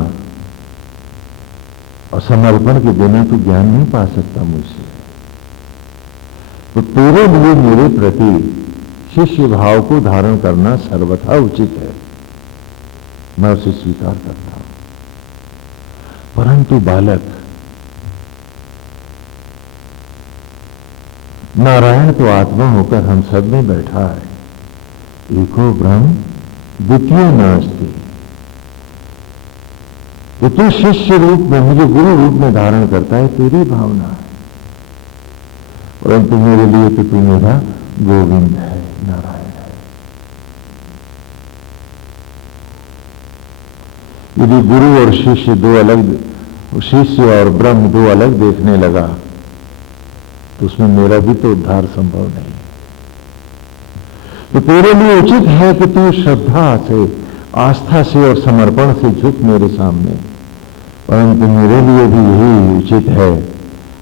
और समर्पण के बिना तू ज्ञान नहीं पा सकता मुझसे। तो तेरे लिए मेरे प्रति शिष्य भाव को धारण करना सर्वथा उचित है, मैं उसे स्वीकार करता हूं। परंतु बालक, नारायण तो आत्मा होकर हम सब में बैठा है, एको ब्रह्म द्वितीय नास्ति। तो तू शिष्य रूप में मुझे गुरु रूप में धारण करता है, तेरी भावना है, परंतु मेरे लिए तो तू मेरा गोविंद है, नारायण है। यदि गुरु और शिष्य दो अलग, शिष्य और ब्रह्म दो अलग देखने लगा तो उसमें मेरा भी तो उद्धार संभव नहीं। तो तेरे लिए उचित है कि तू श्रद्धा से, आस्था से और समर्पण से झुक मेरे सामने, परंतु मेरे लिए भी यही उचित है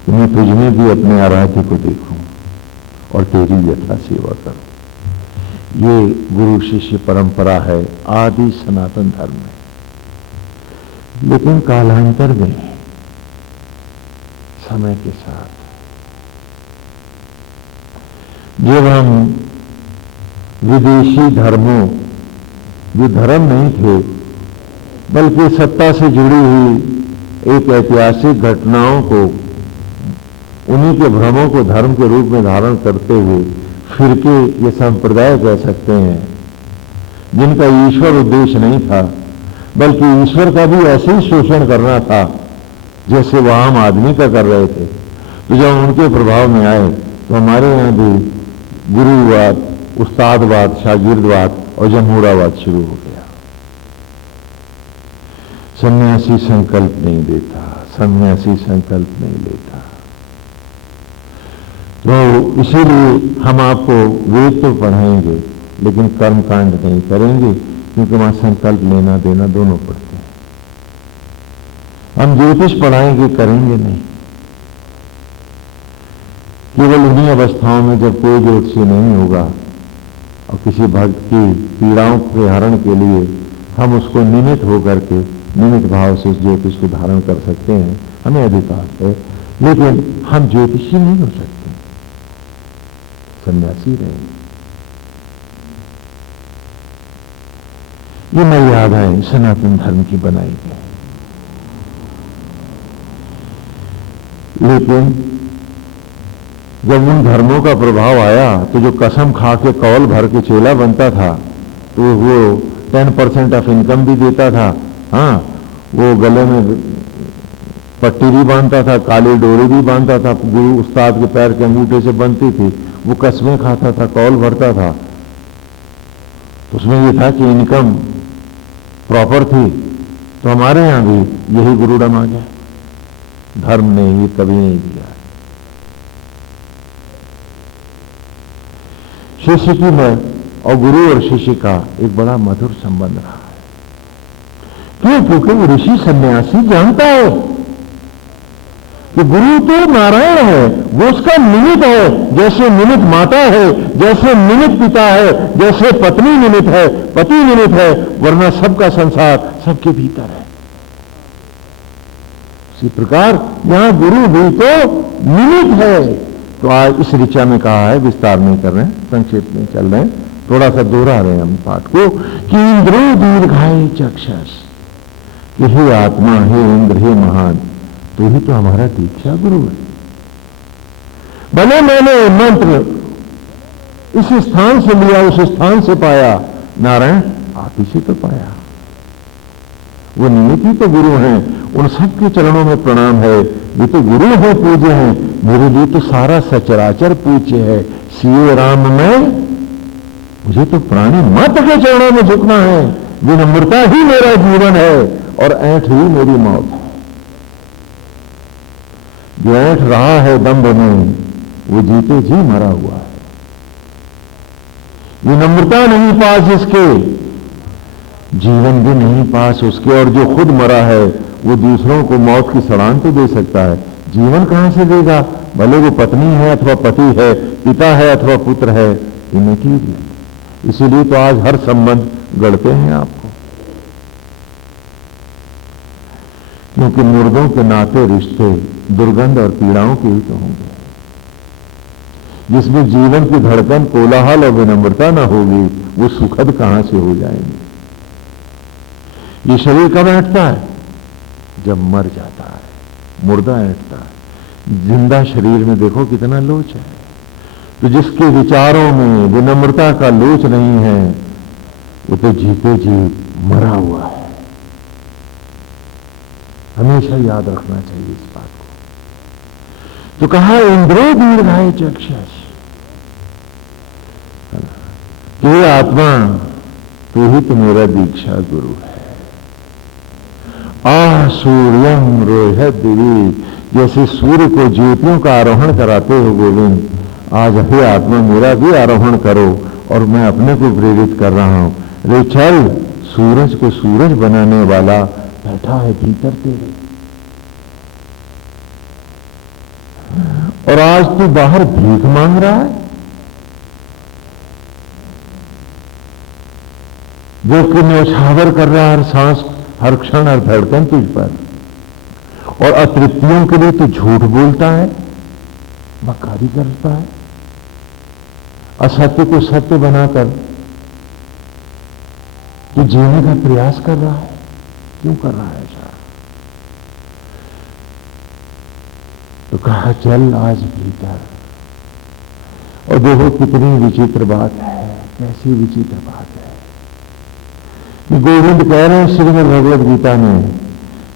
कि मैं तुझमें भी अपने आराध्य को देखूं और तेरी यथा सेवा करूं। ये गुरु शिष्य परंपरा है आदि सनातन धर्म में। लेकिन कालांतर में समय के साथ जब हम विदेशी धर्मों, जो धर्म नहीं थे बल्कि सत्ता से जुड़ी हुई एक ऐतिहासिक घटनाओं को, उन्हीं के भ्रमों को धर्म के रूप में धारण करते हुए फिरके, ये संप्रदाय कह सकते हैं, जिनका ईश्वर उद्देश्य नहीं था बल्कि ईश्वर का भी ऐसे ही शोषण करना था जैसे वह आम आदमी का कर रहे थे। तो जब उनके प्रभाव में आए तो हमारे यहां भी गुरुवाद, उस्तादवाद, शागिर्दवाद और जमहूरावाद शुरू हो गया। सन्यासी संकल्प नहीं देता, सन्यासी संकल्प नहीं लेता। तो इसीलिए हम आपको वेद तो पढ़ाएंगे लेकिन कर्मकांड नहीं करेंगे, क्योंकि वहां संकल्प लेना देना दोनों पड़ते हैं। हम ज्योतिष पढ़ाएंगे, करेंगे नहीं। केवल उन्हीं अवस्थाओं में जब कोई ज्योतिषी नहीं होगा और किसी भक्त की पीड़ाओं के हरण के लिए हम उसको निमित्त होकर के, निमित्त भाव से उस ज्योतिष को धारण कर सकते हैं, हमें अधिकार है। लेकिन हम ज्योतिषी नहीं हो सकते, सन्यासी रहेंगे। ये मर्यादाएं सनातन धर्म की बनाई गई। लेकिन जब उन धर्मों का प्रभाव आया तो जो कसम खा के कौल भर के चेला बनता था तो वो 10% ऑफ इनकम भी देता था। हाँ, वो गले में पट्टी भी बांधता था, काली डोरी भी बांधता था, गुरु उस्ताद के पैर के अंगूठे से बनती थी, वो कसमें खाता था, कौल भरता था। तो उसमें ये था कि इनकम प्रॉपर थी। तो हमारे यहां भी यही गुरुडम आ गया। धर्म ने ये कभी नहीं दिया। शिष्य की में और गुरु और शिष्य का एक बड़ा मधुर संबंध रहा है। क्यों? क्योंकि वो ऋषि सन्यासी जानता है कि गुरु तो नारायण है, वो उसका निमित्त है। जैसे निमित्त माता है, जैसे निमित्त पिता है, जैसे पत्नी निमित्त है, पति निमित्त है, वरना सबका संसार सबके भीतर है। इसी प्रकार यहां गुरु भी तो निमित्त है। तो आज इस ऋचा में कहा है, विस्तार नहीं कर रहे हैं, संक्षेप में चल रहे हैं, थोड़ा सा दोहरा रहे हैं हम पाठ को, कि इंद्रो दीर्घाय चक्षस, कि हे आत्मा, हे इंद्र, हे महान, तो ही तो हमारा दीक्षा गुरु है। भले मैंने मंत्र इस स्थान से लिया, उस स्थान से पाया, नारायण आप ही से तो पाया। वो निमित्त ही तो गुरु हैं। उन सबके चरणों में प्रणाम है। ये तो गुरु है, पूज्य है। मेरे लिए तो सारा सचराचर पूज्य है। सीए राम में मुझे तो प्राणी मात्र के चरणों में झुकना है। विनम्रता ही मेरा जीवन है और ऐंठ ही मेरी मौत है। जो ऐंठ रहा है दंभ में, वो जीते जी मरा हुआ है। विनम्रता नहीं पास जिसके, जीवन भी नहीं पास उसके। और जो खुद मरा है वो दूसरों को मौत की सड़ान तो दे सकता है, जीवन कहां से देगा? भले वो पत्नी है अथवा पति है, पिता है अथवा पुत्र है, ये मटीरियल। इसीलिए तो आज हर संबंध गढ़ते हैं आपको, क्योंकि मुर्दों के नाते रिश्ते दुर्गंध और पीड़ाओं के ही तो होंगे। जिसमें जीवन की धड़कन, कोलाहल और विनम्रता न होगी, वो सुखद कहां से हो जाएंगे? ये शरीर कब ऐंठता है? जब मर जाता है, मुर्दा ऐंठता है। जिंदा शरीर में देखो कितना लोच है। तो जिसके विचारों में विनम्रता का लोच नहीं है, वो तो जीते जी मरा हुआ है। हमेशा याद रखना चाहिए इस बात को। तो कहा इंद्रो दीर्घाय चक्षस, ये आत्मा तू ही तो मेरा दीक्षा गुरु है। सूर्यम रोहत दिवी, जैसे सूर्य को ज्योतियों का आरोहण कराते हो गोविंद, आज हे आत्मा मेरा भी आरोहण करो और मैं अपने को प्रेरित कर रहा हूं। रे चल, सूरज को सूरज बनाने वाला बैठा है भीतर तेरे, और आज तू बाहर भीख मांग रहा है। जो कि न्यौछावर कर रहा है हर सांस, हर क्षण, हर धड़कन तुझ पर, और अतृप्तियों के लिए तू झूठ बोलता है, मक्कारी करता है, असत्य को सत्य बनाकर तू जीने का प्रयास कर रहा है। क्यों कर रहा है ऐसा? तो कहा चल आज भीतर। और देखो कितनी विचित्र बात है, कैसी विचित्र बात है कि गोविंद कह रहे हैं श्रीमद् भगवद गीता में,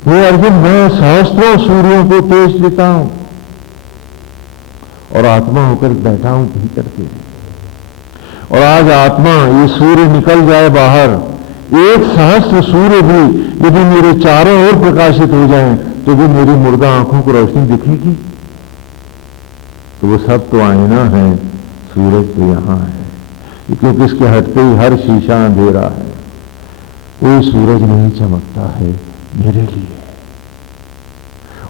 हे अर्जुन, मैं सहस्त्रों सूर्यों को तेज देता हूं और आत्मा होकर बैठा हूं भीतर तेरे। और आज आत्मा, ये सूर्य निकल जाए बाहर, एक सहस्त्र सूर्य भी यदि मेरे चारों ओर प्रकाशित हो जाएं, तो भी मेरी मुर्दा आंखों को रोशनी दिखेगी। तो वो सब तो आईना है, सूरज तो यहां है, क्योंकि इसके हटते ही हर शीशा अंधेरा है। कोई सूरज नहीं चमकता है मेरे लिए,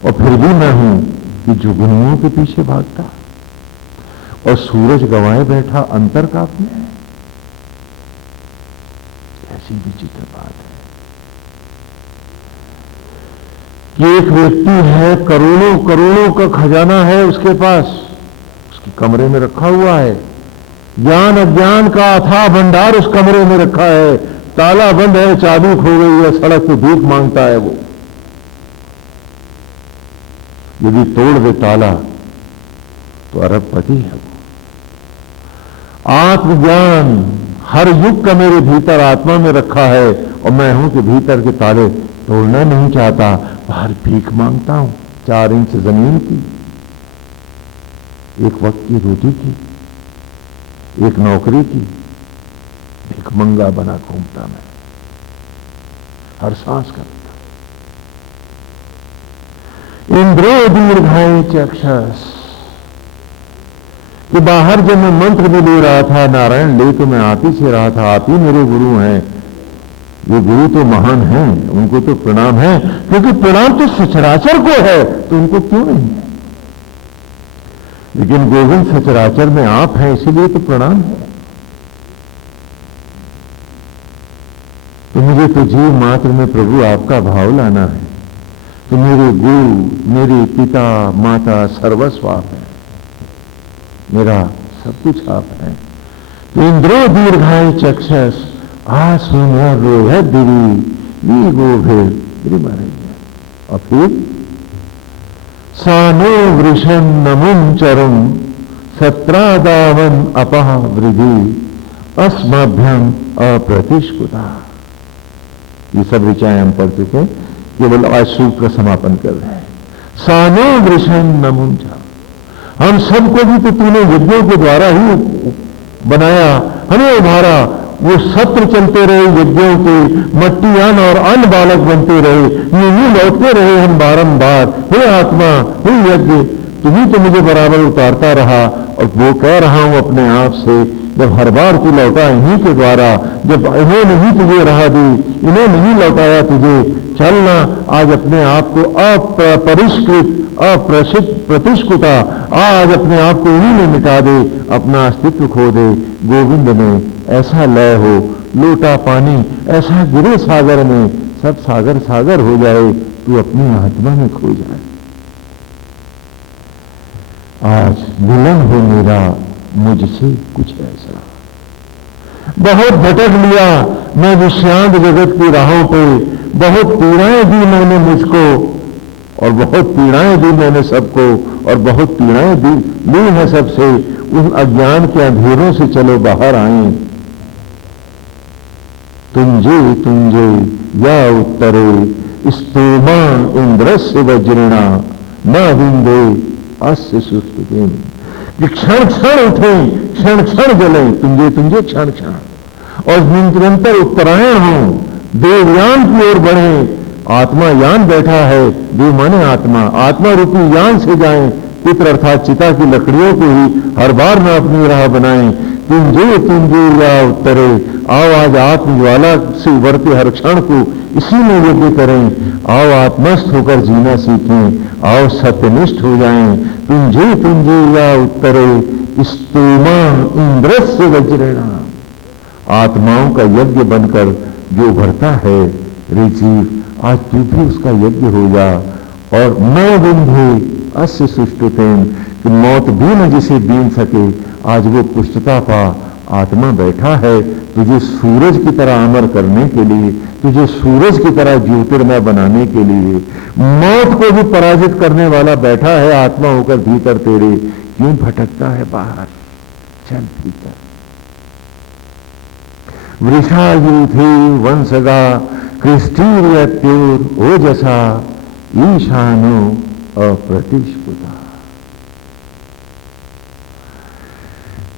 और फिर भी मैं हूं कि जुगनुओं के पीछे भागता, और सूरज गंवाए बैठा अंतर कांपने है। ऐसी विचित्र बात है कि एक व्यक्ति है, करोड़ों करोड़ों का खजाना है उसके पास, उसके कमरे में रखा हुआ है, ज्ञान अज्ञान का अथाह भंडार उस कमरे में रखा है, ताला बंद है, चाबी खो गई है, सड़क पे भीख मांगता है वो। यदि तोड़ दे ताला तो अरबपति है वो। आत्मज्ञान हर युग का मेरे भीतर आत्मा में रखा है, और मैं हूं कि भीतर के ताले तोड़ना नहीं चाहता, बाहर भीख मांगता हूं 4 इंच जमीन की, एक वक्त की रोटी की, एक नौकरी की, भिखमंगा बना घूमता मैं हर सांस करता। इंद्रो दीर्घाय चक्षस, कि बाहर जब मैं मंत्र भी ले रहा था, नारायण ले तो मैं आप ही से रहा था, आप ही मेरे गुरु हैं। ये गुरु तो महान हैं, उनको तो प्रणाम है, क्योंकि प्रणाम तो सचराचर को है, तो उनको क्यों नहीं है? लेकिन गोविंद सचराचर में आप हैं, इसीलिए तो प्रणाम है। तो मुझे तो जीव मात्र में प्रभु आपका भाव लाना है। तो मेरे गुरु, मेरे पिता माता सर्वस्व आप है, मेरा सब कुछ आप है। तो इंद्रो दीर्घाय चक्षस आसुना रोह दिरी नी गोभे मारे। और फिर सानो वृषण नमुम चरम सत्रादावन अपह वृद्धि अस्मभ्यम अप्रतिष्कुता। ये सब ऋचाएं हम पढ़ चुके, केवल आज सूत्र का समापन कर रहे हैं। सानो वृषण नमुम चरम, हम सबको भी तो तूने यज्ञों के द्वारा ही बनाया, हमें उभारा, वो सत्र चलते रहे यज्ञों के, मट्टियान और अन्न बालक बनते रहे, यूं लौटते रहे हम बारंबार। हे आत्मा, हे यज्ञ, तू ही तो मुझे बराबर उतारता रहा। और वो कह रहा हूं अपने आप से, जब हर बार तू लौटा इन्हीं के द्वारा, जब इन्होंने ही तुझे राह दी, इन्होंने नहीं लौटाया तुझे, चलना आज अपने आप को अपरिष्कृत अप्रसिद्ध प्रतिष्ठिता, आज अपने आप को इन्हीं में मिटा दे, अपना अस्तित्व खो दे। गोविंद में ऐसा लय हो, लोटा पानी ऐसा गिरे सागर में, सब सागर सागर हो जाए, तू अपनी आत्मा में खो जाए। आज मिलन हो मेरा मुझसे कुछ ऐसा। बहुत भटक लिया मैं विषयांत जगत की राहों पे, बहुत पीड़ाएं दी मैंने मुझको, और बहुत पीड़ाएं दी मैंने सबको, और बहुत पीड़ाएं ली है सबसे। उन अज्ञान के अंधेरों से चलो बाहर आए। तुंजे या उत्तरे स्तोमान इंद्रस्य वज्रिणा न विंदे अस्य सुस्तुतिम। क्षण क्षण उठे, क्षण क्षण जले, तुंजे क्षण क्षण, और निरंतर उत्तरायण हो, देवयान की ओर बढ़े। आत्मा यान बैठा है, देव माने आत्मा, आत्मा रूपी यान से जाएं, पितर अर्थात चिता की लकड़ियों को ही हर बार न अपनी राह बनाएं। तुंजे तुंजे या उत्तरे। आओ आज आत्मज्वाला से उभरते हर क्षण को इसी में यज्ञ करें। आओ आत्मस्थ होकर जीना सीखें। आओ सत्यनिष्ठ हो जाएं। तुंजे तुंजे या उत्तरे स्तोमा इंद्रस्य वज्रेणा। आत्माओं का यज्ञ बनकर जो उभरता है, रे जीव आज तू भी उसका यज्ञ हो जा। और न बिंधे अस्य सुष्टुतेन, कि मौत भी न जिसे बीन सके, आज वो पुष्टता पा। आत्मा बैठा है तुझे सूरज की तरह अमर करने के लिए, तुझे सूरज की तरह ज्योतिर्मय बनाने के लिए। मौत को भी पराजित करने वाला बैठा है आत्मा होकर भीतर तेरे। क्यों भटकता है बाहर, चल भीतर। वृषा यूथे वंशगा कृष्टीर्यत्योर ओजसा ईशानो अप्रतिष्पुता।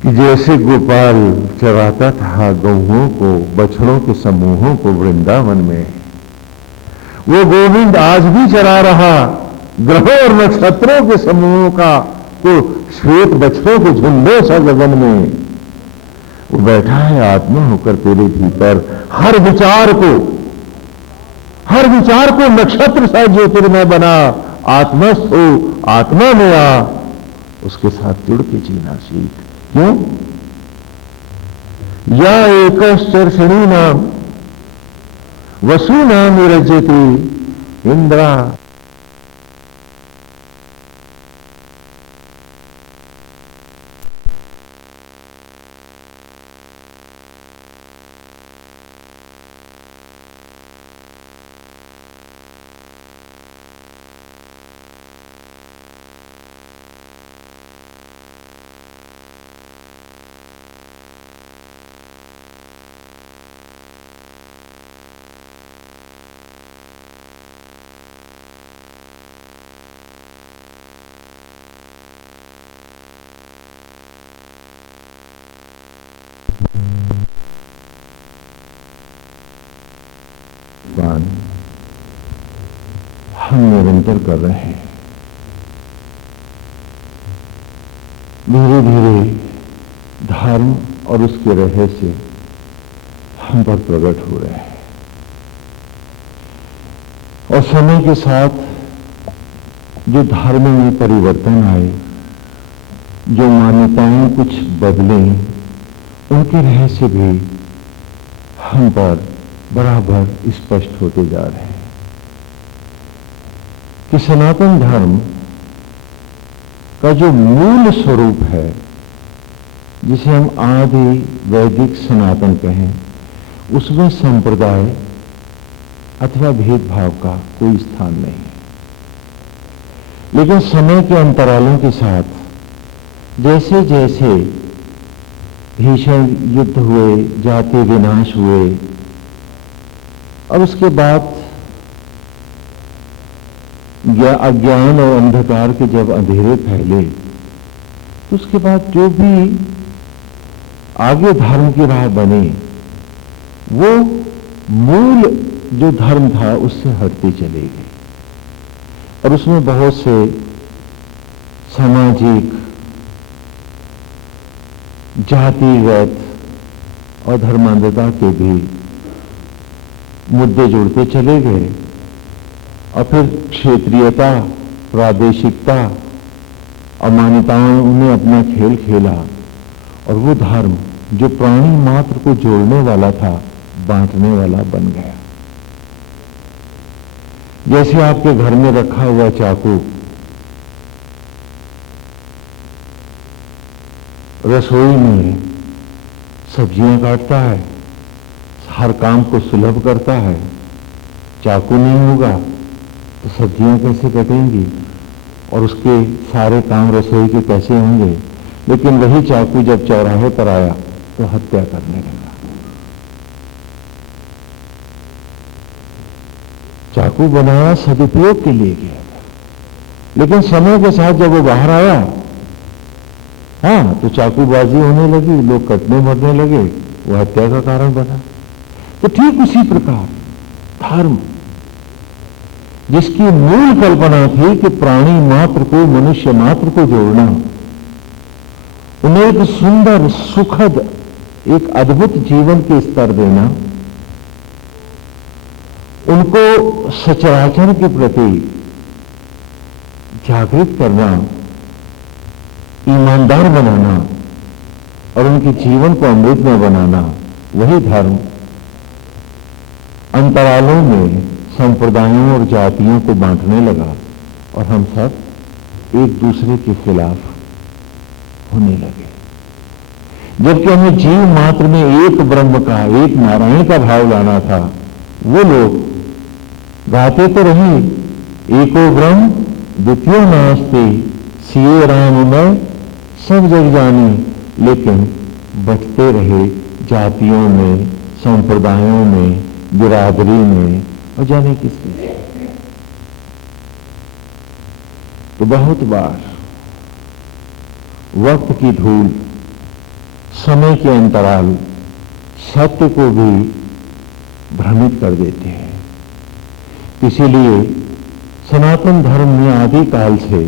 कि जैसे गोपाल चराता था गौओं को, बछड़ों के समूहों को वृंदावन में, वो गोविंद आज भी चरा रहा ग्रहों और नक्षत्रों के समूहों का, तो श्वेत बछड़ों के झुंडों सा गगन में वो बैठा है आत्मा होकर तेरे भीतर। हर विचार को नक्षत्र सा ज्योतिर्मय बना। आत्मस्थ हो, आत्मा में आ, उसके साथ जुड़ के जीना सीख। क्यों? या एकश्चर्षणी नाम वसु नाम विरजति इंद्रा। हम निरंतर कर रहे हैं। धीरे धीरे धर्म और उसके रहस्य हम पर प्रकट हो रहे हैं और समय के साथ जो धर्म में परिवर्तन आए, जो मान्यताएं कुछ बदलें, उनके रहस्य भी हम पर बराबर स्पष्ट होते जा रहे हैं कि सनातन धर्म का जो मूल स्वरूप है, जिसे हम आदि वैदिक सनातन कहें, उसमें संप्रदाय अथवा भेदभाव का कोई स्थान नहीं। लेकिन समय के अंतरालों के साथ जैसे जैसे भीषण युद्ध हुए, जाति विनाश हुए, अब उसके बाद अज्ञान और अंधकार के जब अंधेरे फैले, तो उसके बाद जो भी आगे धर्म की राह बने, वो मूल जो धर्म था उससे हटते चले गए और उसमें बहुत से सामाजिक, जातिगत और धर्मांधता के भी मुद्दे जुड़ते चले गए और फिर क्षेत्रीयता, प्रादेशिकता, अमान्यताओं ने अपना खेल खेला और वो धर्म जो प्राणी मात्र को जोड़ने वाला था, बांटने वाला बन गया। जैसे आपके घर में रखा हुआ चाकू रसोई में सब्जियां काटता है, हर काम को सुलभ करता है, चाकू नहीं होगा तो सब्जियां कैसे कटेंगी और उसके सारे काम रसोई के कैसे होंगे। लेकिन वही चाकू जब चौराहे पर आया तो हत्या करने लगा। चाकू बनाया सदुपयोग के लिए गया था, लेकिन समय के साथ जब वो बाहर आया, तो चाकूबाजी होने लगी, लोग कटने मरने लगे, वो हत्या का कारण बना। तो ठीक उसी प्रकार धर्म, जिसकी मूल कल्पना थी कि प्राणी मात्र को, मनुष्य मात्र को जोड़ना, उन्हें एक सुंदर, सुखद, एक अद्भुत जीवन के स्तर देना, उनको सचराचर के प्रति जागृत करना, ईमानदार बनाना और उनके जीवन को अमृतमय बनाना, वही धर्म अंतरालों में संप्रदायों और जातियों को बांटने लगा और हम सब एक दूसरे के खिलाफ होने लगे। जबकि हमें जीव मात्र में एक ब्रह्म का, एक नारायण का भाव लाना था, वो लोग गाते तो रहे एको ब्रह्म द्वितीय नास्ति, सिए राम मैं सब जग जाने, लेकिन बचते रहे जातियों में, संप्रदायों में, बिरादरी में और जाने किसके। तो बहुत बार वक्त की धूल, समय के अंतराल सत्य को भी भ्रमित कर देते हैं। इसीलिए सनातन धर्म ने आदि काल से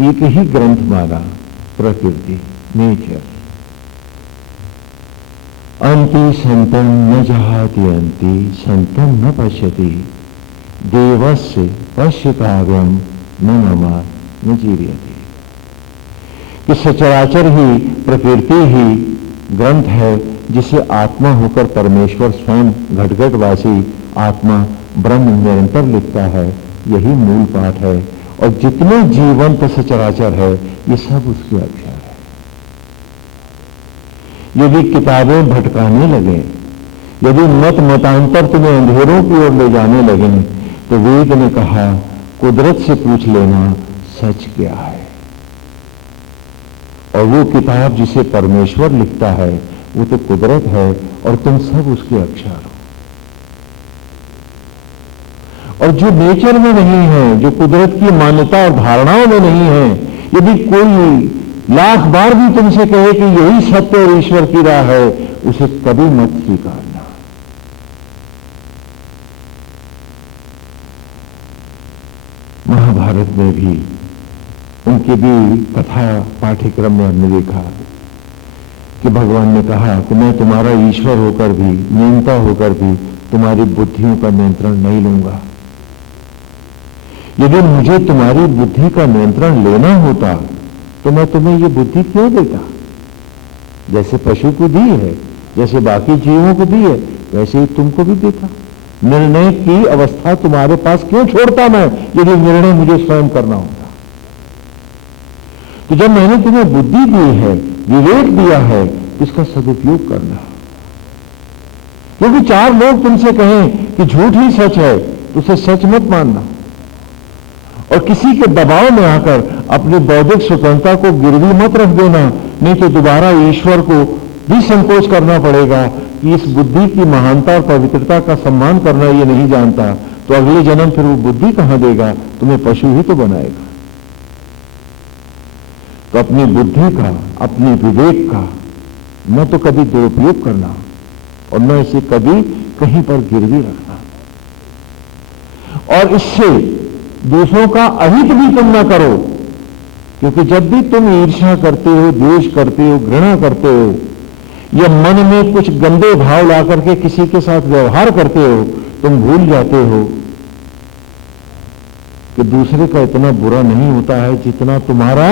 एक ही ग्रंथ माना, प्रकृति, नेचर। अंति संतम न जहाति अंति संतम न पश्यति, देवस्य पश्यतागम न नमा न जीर्यति। कि सचराचर ही, प्रकृति ही ग्रंथ है जिसे आत्मा होकर परमेश्वर स्वयं घटघटवासी आत्मा ब्रह्म निरंतर लिखता है। यही मूल पाठ है और जितने जीवंत सचराचर है ये सब उसके अक्षर है। यदि किताबें भटकाने लगे, यदि मत मतांतर तुम्हें अंधेरों की ओर ले जाने लगे, तो वेद ने कहा कुदरत से पूछ लेना सच क्या है। और वो किताब जिसे परमेश्वर लिखता है वो तो कुदरत है और तुम सब उसके अक्षर हो। और जो नेचर में नहीं है, जो कुदरत की मान्यता और धारणाओं में नहीं है, यदि कोई लाख बार भी तुमसे कहे कि यही सत्य और ईश्वर की राह है, उसे कभी मत स्वीकारना। महाभारत में भी उनके भी कथा पाठ्यक्रम में हमने देखा कि भगवान ने कहा कि मैं तुम्हारा ईश्वर होकर भी, नियंता होकर भी तुम्हारी बुद्धियों का नियंत्रण नहीं लूंगा। यदि मुझे तुम्हारी बुद्धि का नियंत्रण लेना होता तो मैं तुम्हें ये बुद्धि क्यों देता? जैसे पशु को दी है, जैसे बाकी जीवों को दी है, वैसे ही तुमको भी देता। निर्णय की अवस्था तुम्हारे पास क्यों छोड़ता मैं, यदि निर्णय मुझे स्वयं करना होता। तो जब मैंने तुम्हें बुद्धि दी है, विवेक दिया है, इसका सदुपयोग करना। क्योंकि चार लोग तुमसे कहें कि झूठ ही सच है, तो उसे सच मत मानना और किसी के दबाव में आकर अपनी बौद्धिक स्वतंत्रता को गिरवी मत रख देना। नहीं तो दोबारा ईश्वर को भी संकोच करना पड़ेगा कि इस बुद्धि की महानता और पवित्रता का सम्मान करना ये नहीं जानता, तो अगले जन्म फिर वो बुद्धि कहां देगा, तुम्हें पशु ही तो बनाएगा। तो अपनी बुद्धि का, अपने विवेक का न तो कभी दुरुपयोग करना और न इसे कभी कहीं पर गिरवी रखना। और इससे दूसरों का अहित भी तुम ना करो, क्योंकि जब भी तुम ईर्ष्या करते हो, द्वेष करते हो, घृणा करते हो या मन में कुछ गंदे भाव ला करके किसी के साथ व्यवहार करते हो, तुम भूल जाते हो कि दूसरे का इतना बुरा नहीं होता है जितना तुम्हारा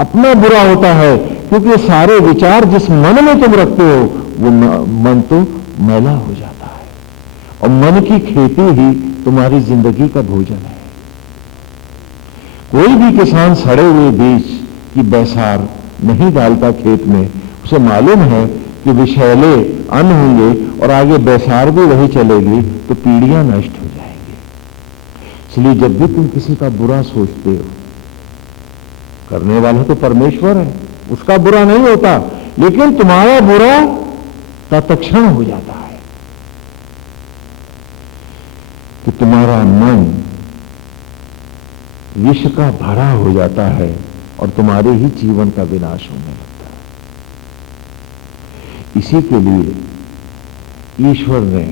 अपना बुरा होता है। क्योंकि सारे विचार जिस मन में तुम रखते हो वो मन तो मैला हो जाता है और मन की खेती ही तुम्हारी जिंदगी का भोजन है। कोई भी किसान सड़े हुए बीज की बैसार नहीं डालता खेत में, उसे मालूम है कि विषैले अन्न होंगे और आगे बैसार भी वही चलेगी तो पीढ़ियां नष्ट हो जाएंगी। इसलिए जब भी तुम किसी का बुरा सोचते हो, करने वाला तो परमेश्वर है, उसका बुरा नहीं होता, लेकिन तुम्हारा बुरा तत्क्षण हो जाता है कि तुम्हारा मन विष का भरा हो जाता है और तुम्हारे ही जीवन का विनाश होने लगता है। इसी के लिए ईश्वर ने,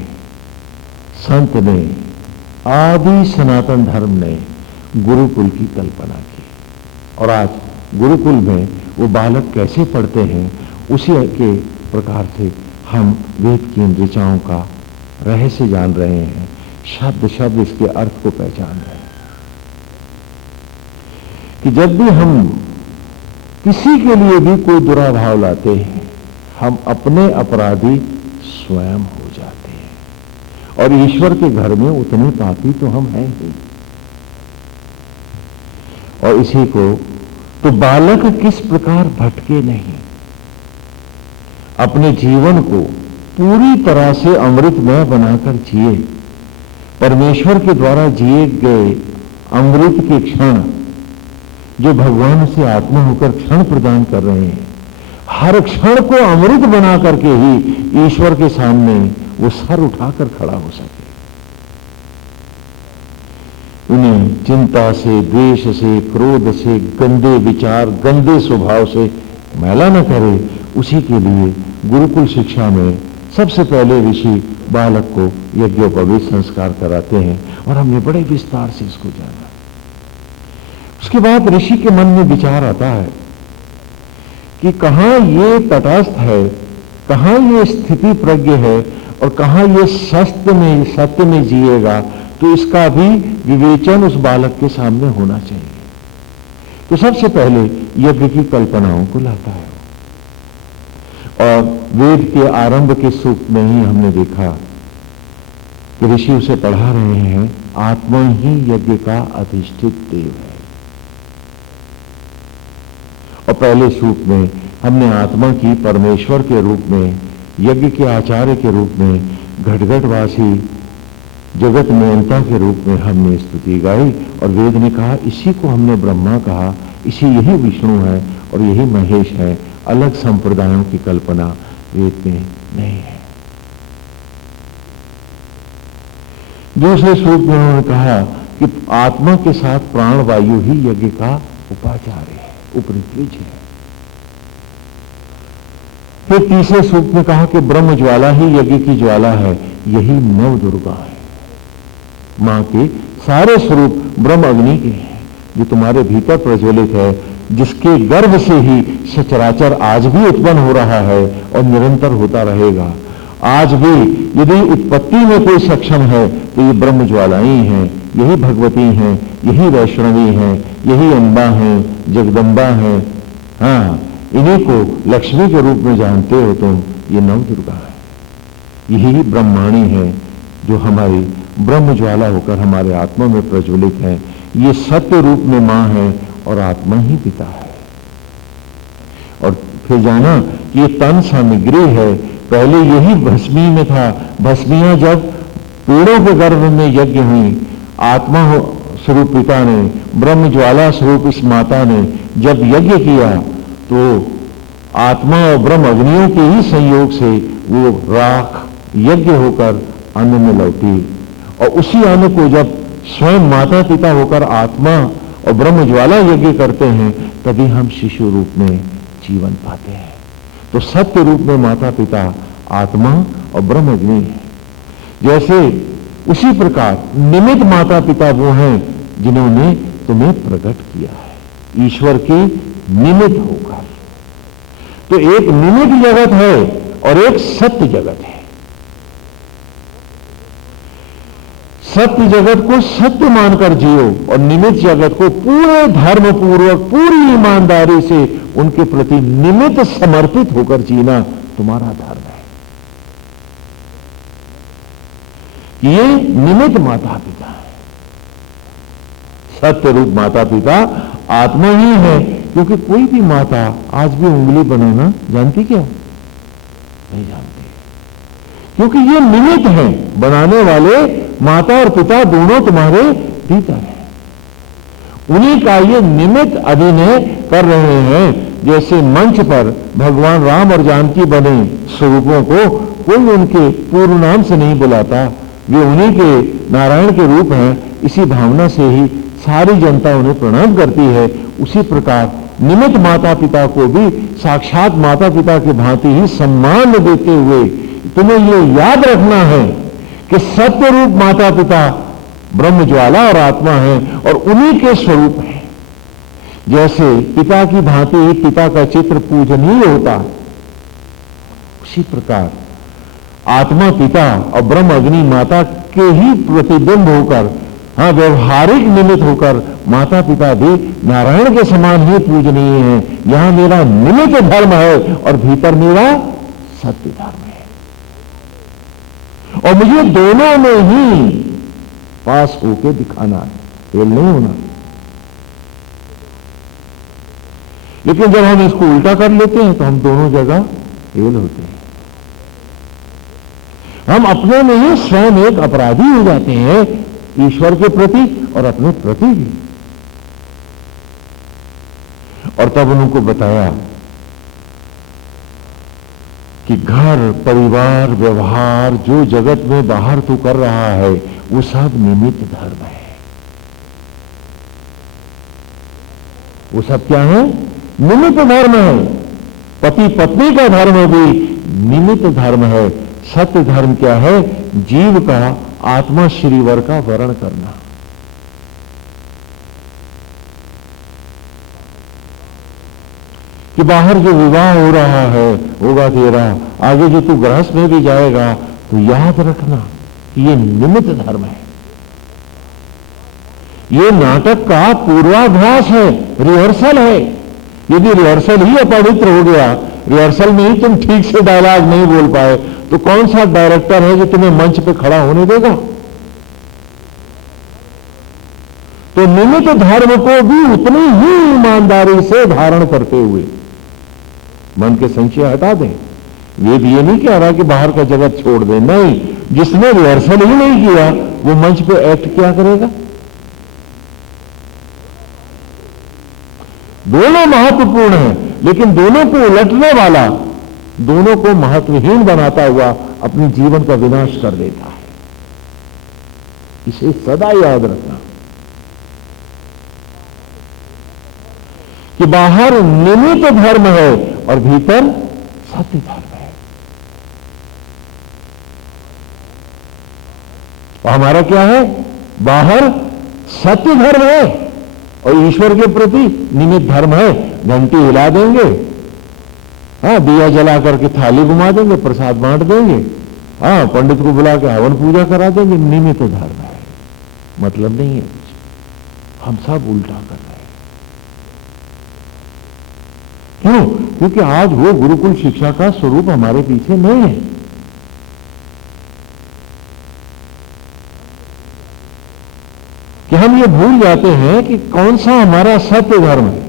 संत ने, आदि सनातन धर्म ने गुरुकुल की कल्पना की और आज गुरुकुल में वो बालक कैसे पढ़ते हैं, उसी के प्रकार से हम वेद की इन ऋचाओं का रहस्य जान रहे हैं, शब्द शब्द इसके अर्थ को पहचान रहे हैं। कि जब भी हम किसी के लिए भी कोई बुरा भाव लाते हैं, हम अपने अपराधी स्वयं हो जाते हैं, और ईश्वर के घर में उतने पापी तो हम हैं ही। और इसी को तो बालक किस प्रकार भटके नहीं, अपने जीवन को पूरी तरह से अमृतमय बनाकर जिए, परमेश्वर के द्वारा जिए गए अमृत के क्षण जो भगवान से आत्मा होकर क्षण प्रदान कर रहे हैं, हर क्षण को अमृत बना करके ही ईश्वर के सामने वो सर उठाकर खड़ा हो सके। उन्हें चिंता से, द्वेष से, क्रोध से, गंदे विचार, गंदे स्वभाव से मैला न करे, उसी के लिए गुरुकुल शिक्षा में सबसे पहले ऋषि बालक को यज्ञोपवीत संस्कार कराते हैं, और हमने बड़े विस्तार से इसको जाना। उसके बाद ऋषि के मन में विचार आता है कि कहां ये तटस्थ है, कहां ये स्थिति प्रज्ञ है, और कहां ये सत्य में जिएगा, तो इसका भी विवेचन उस बालक के सामने होना चाहिए। तो सबसे पहले यज्ञ की कल्पनाओं को लाता है, और वेद के आरंभ के सूक्त में ही हमने देखा कि ऋषि उसे पढ़ा रहे हैं, आत्मा ही यज्ञ का अधिष्ठित देव है। और पहले सूक्त में हमने आत्मा की परमेश्वर के रूप में, यज्ञ के आचार्य के रूप में, घटघटवासी जगत नियंता के रूप में हमने स्तुति गाई, और वेद ने कहा इसी को हमने ब्रह्मा कहा, इसी यही विष्णु है और यही महेश है, अलग संप्रदायों की कल्पना वेद में नहीं है। दूसरे सूक्त में उन्होंने कहा कि आत्मा के साथ प्राण वायु ही यज्ञ का उपाचार्य है, उपरिद्विज है। फिर तीसरे सूक्त में कहा कि ब्रह्म ज्वाला ही यज्ञ की ज्वाला है, यही नव दुर्गा है। मां के सारे स्वरूप ब्रह्म अग्नि के हैं, जो तुम्हारे भीतर प्रज्वलित है, जिसके गर्भ से ही सचराचर आज भी उत्पन्न हो रहा है और निरंतर होता रहेगा। आज भी यदि उत्पत्ति में कोई सक्षम है तो ये ब्रह्म ज्वालाएं हैं, यही भगवती हैं, यही वैष्णवी हैं, यही अम्बा हैं, जगदम्बा हैं। हाँ, इन्हीं को लक्ष्मी के रूप में जानते हो तुम, ये नव दुर्गा है। यही ब्रह्माणी है जो हमारी ब्रह्म ज्वाला होकर हमारे आत्मा में प्रज्वलित है। ये सत्य रूप में मां है और आत्मा ही पिता है। और फिर जाना कि ये तन सामग्री है, पहले यही भस्मी में था। भस्मियां जब पेड़ों के गर्भ में यज्ञ हुई, आत्मा स्वरूप पिता ने, ब्रह्म ज्वाला स्वरूप इस माता ने जब यज्ञ किया, तो आत्मा और ब्रह्म अग्नियों के ही संयोग से वो राख यज्ञ होकर अन्न में लौटी, और उसी अन्न को जब स्वयं माता पिता होकर आत्मा और ब्रह्म ज्वाला यज्ञ करते हैं, तभी हम शिशु रूप में जीवन पाते हैं। तो सत्य रूप में माता पिता आत्मा और ब्रह्म अग्नि है। जैसे उसी प्रकार निमित्त माता पिता वो हैं जिन्होंने तुम्हें प्रकट किया है ईश्वर के निमित्त होकर। तो एक निमित्त जगत है और एक सत्य जगत है। सत्य जगत को सत्य मानकर जियो और निमित्त जगत को पूरे धर्म पूर्वक, पूरी ईमानदारी से उनके प्रति निमित्त समर्पित होकर जीना तुम्हारा धर्म है। ये निमित्त माता पिता है। सत्य रूप माता पिता आत्मा ही है, क्योंकि कोई भी माता आज भी उंगली बनाना जानती क्या? नहीं जानती, क्योंकि ये निमित्त है। बनाने वाले माता और पिता दोनों तुम्हारे भीतर है। उन्हीं का ये निमित्त अभिनय कर रहे हैं। जैसे मंच पर भगवान राम और जानकी बने स्वरूपों को कोई उनके पूर्व नाम से नहीं बुलाता, वे उन्हीं के नारायण के रूप हैं। इसी भावना से ही सारी जनता उन्हें प्रणाम करती है। उसी प्रकार निमित्त माता पिता को भी साक्षात माता पिता की भांति ही सम्मान देते हुए तुम्हें ये याद रखना है कि सत्य रूप माता पिता ब्रह्म ज्वाला और आत्मा है और उन्हीं के स्वरूप है। जैसे पिता की भांति पिता का चित्र पूजनीय होता है, उसी प्रकार आत्मा पिता और ब्रह्म अग्नि माता के ही प्रतिबिंब होकर, हाँ, व्यवहारिक निमित्त होकर माता पिता भी नारायण के समान ही पूजनीय है। यहां मेरा निमित्त धर्म है और भीतर मेरा सत्य धर्म है, और मुझे दोनों में ही पास होके दिखाना है, फेल नहीं होना। लेकिन जब हम इसको उल्टा कर लेते हैं तो हम दोनों जगह फेल होते हैं। हम अपने में ही स्वयं एक अपराधी हो जाते हैं, ईश्वर के प्रति और अपने प्रति भी। और तब उनको बताया कि घर, परिवार, व्यवहार जो जगत में बाहर तू कर रहा है वो सब निमित्त धर्म है। वो सब क्या है? निमित्त धर्म है। पति पत्नी का धर्म भी निमित्त धर्म है। सत्य धर्म क्या है? जीव का आत्मा श्रीवर का वर्ण करना। कि बाहर जो विवाह हो रहा है होगा तेरा, आगे जो तू गृहस्थ में भी जाएगा तो याद रखना कि ये निमित्त धर्म है। ये नाटक का पूर्वाभ्यास है, रिहर्सल है। यदि रिहर्सल ही अपवित्र हो गया, रिहर्सल में ही तुम ठीक से डायलॉग नहीं बोल पाए, तो कौन सा डायरेक्टर है जो तुम्हें मंच पे खड़ा होने देगा? तो निमित्त धर्म को भी उतनी ही ईमानदारी से धारण करते हुए मन के संशय हटा दें। वेद ये नहीं कह रहा कि बाहर का जगत छोड़ दें, नहीं। जिसने रिहर्सल ही नहीं किया वो मंच पे एक्ट क्या करेगा? दोनों महत्वपूर्ण है, लेकिन दोनों को उलटने वाला दोनों को महत्वहीन बनाता हुआ अपने जीवन का विनाश कर देता है। इसे सदा याद रखना कि बाहर निमित्त धर्म है और भीतर सत्य धर्म है। और हमारा क्या है? बाहर सत्य धर्म है और ईश्वर के प्रति निमित्त धर्म है। घंटी हिला देंगे, हाँ, दिया जला करके थाली घुमा देंगे, प्रसाद बांट देंगे, हाँ, पंडित को बुला के हवन पूजा करा देंगे, निमित्त धर्म है, मतलब नहीं है कुछ। हम सब उल्टा कर रहे हैं। क्यों? क्योंकि आज वो गुरुकुल शिक्षा का स्वरूप हमारे पीछे नहीं है। कि हम ये भूल जाते हैं कि कौन सा हमारा सत्य धर्म है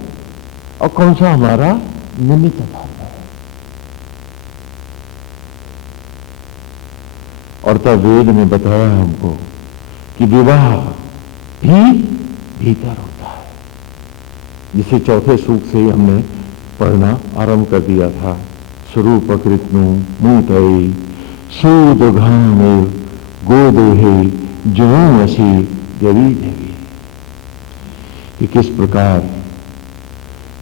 और कौन सा हमारा निमित्त धर्म है। और तब वेद ने बताया हमको कि विवाह भी भीतर होता है, जिसे चौथे सूक्त से ही हमने पढ़ना आरंभ कर दिया था। स्वरूप कृत्नु मूतई सूद घामेव गोदेहे जोसी देवी देवी। कि किस प्रकार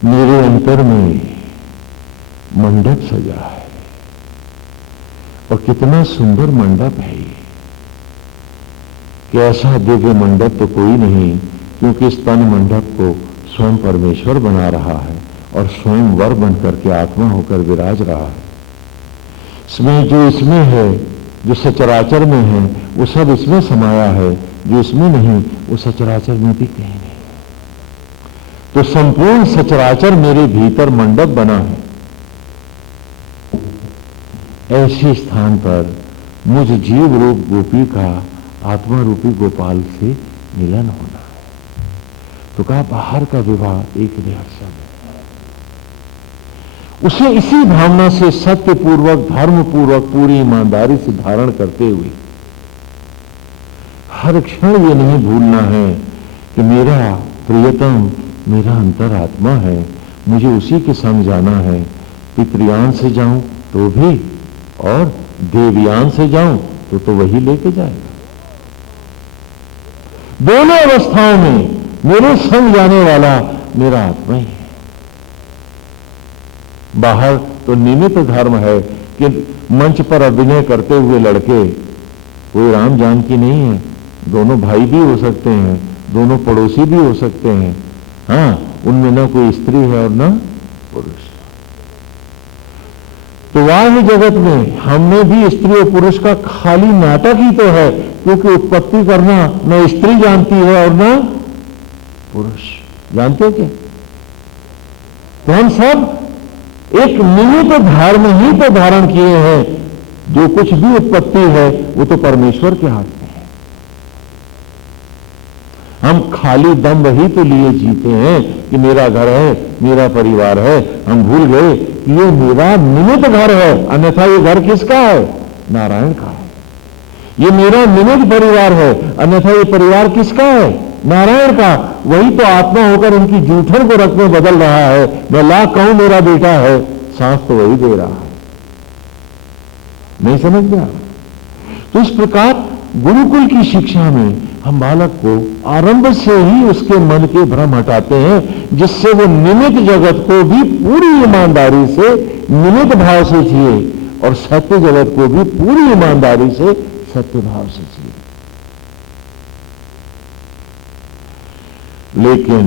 मेरे अंतर में मंडप सजा है और कितना सुंदर मंडप है ये। कि ऐसा दिव्य मंडप तो कोई नहीं, क्योंकि इस तन मंडप को स्वयं परमेश्वर बना रहा है और स्वयं वर बन करके आत्मा होकर विराज रहा है। इसमें जो इसमें है, जो सचराचर में है, वो सब इसमें समाया है। जो इसमें नहीं वो सचराचर में भी कहीं नहीं। तो संपूर्ण सचराचर मेरे भीतर मंडप बना है। ऐसे स्थान पर मुझ जीव रूप गोपी का आत्मा रूपी गोपाल से मिलन होना है। तो कहा बाहर का विवाह एक रिहर्सल है। उसे इसी भावना से सत्य पूर्वक, धर्म पूर्वक, पूरी ईमानदारी से धारण करते हुए हर क्षण ये नहीं भूलना है कि मेरा प्रियतम मेरा अंतरात्मा है, मुझे उसी के संग जाना है। पितृयान से जाऊं तो भी और देवयान से जाऊं तो वही लेके जाएगा। दोनों अवस्थाओं में मेरे संग जाने वाला मेरा आत्मा ही है। बाहर तो निमित्त धर्म है कि मंच पर अभिनय करते हुए लड़के कोई राम जानकी नहीं है। दोनों भाई भी हो सकते हैं, दोनों पड़ोसी भी हो सकते हैं, हाँ, उनमें न कोई स्त्री है और न पुरुष। तो बाह्य जगत में हमने भी स्त्री और पुरुष का खाली नाटक ही तो है, क्योंकि उत्पत्ति करना न स्त्री जानती है और न पुरुष जानते हो क्या? तो हम सब एक निमित्त धारण ही तो धारण किए हैं। जो कुछ भी उत्पत्ति है वो तो परमेश्वर के हाथ में है। हम खाली दम ही तो लिए जीते हैं कि मेरा घर है, मेरा परिवार है। हम भूल गए कि ये मेरा निमित्त घर है, अन्यथा ये घर किसका है? नारायण का है। ये मेरा निमित्त परिवार है, अन्यथा ये परिवार किसका है? नारायण का। वही तो आत्मा होकर इनकी जूठन को रख में बदल रहा है। मैं लाख कहूं मेरा बेटा है, सांस तो वही दे रहा है। नहीं समझ गया? तो इस प्रकार गुरुकुल की शिक्षा में हम बालक को आरंभ से ही उसके मन के भ्रम हटाते हैं, जिससे वो निमित्त जगत को भी पूरी ईमानदारी से निमित्त भाव से जिए और सत्य जगत को भी पूरी ईमानदारी से सत्य भाव से जिए। लेकिन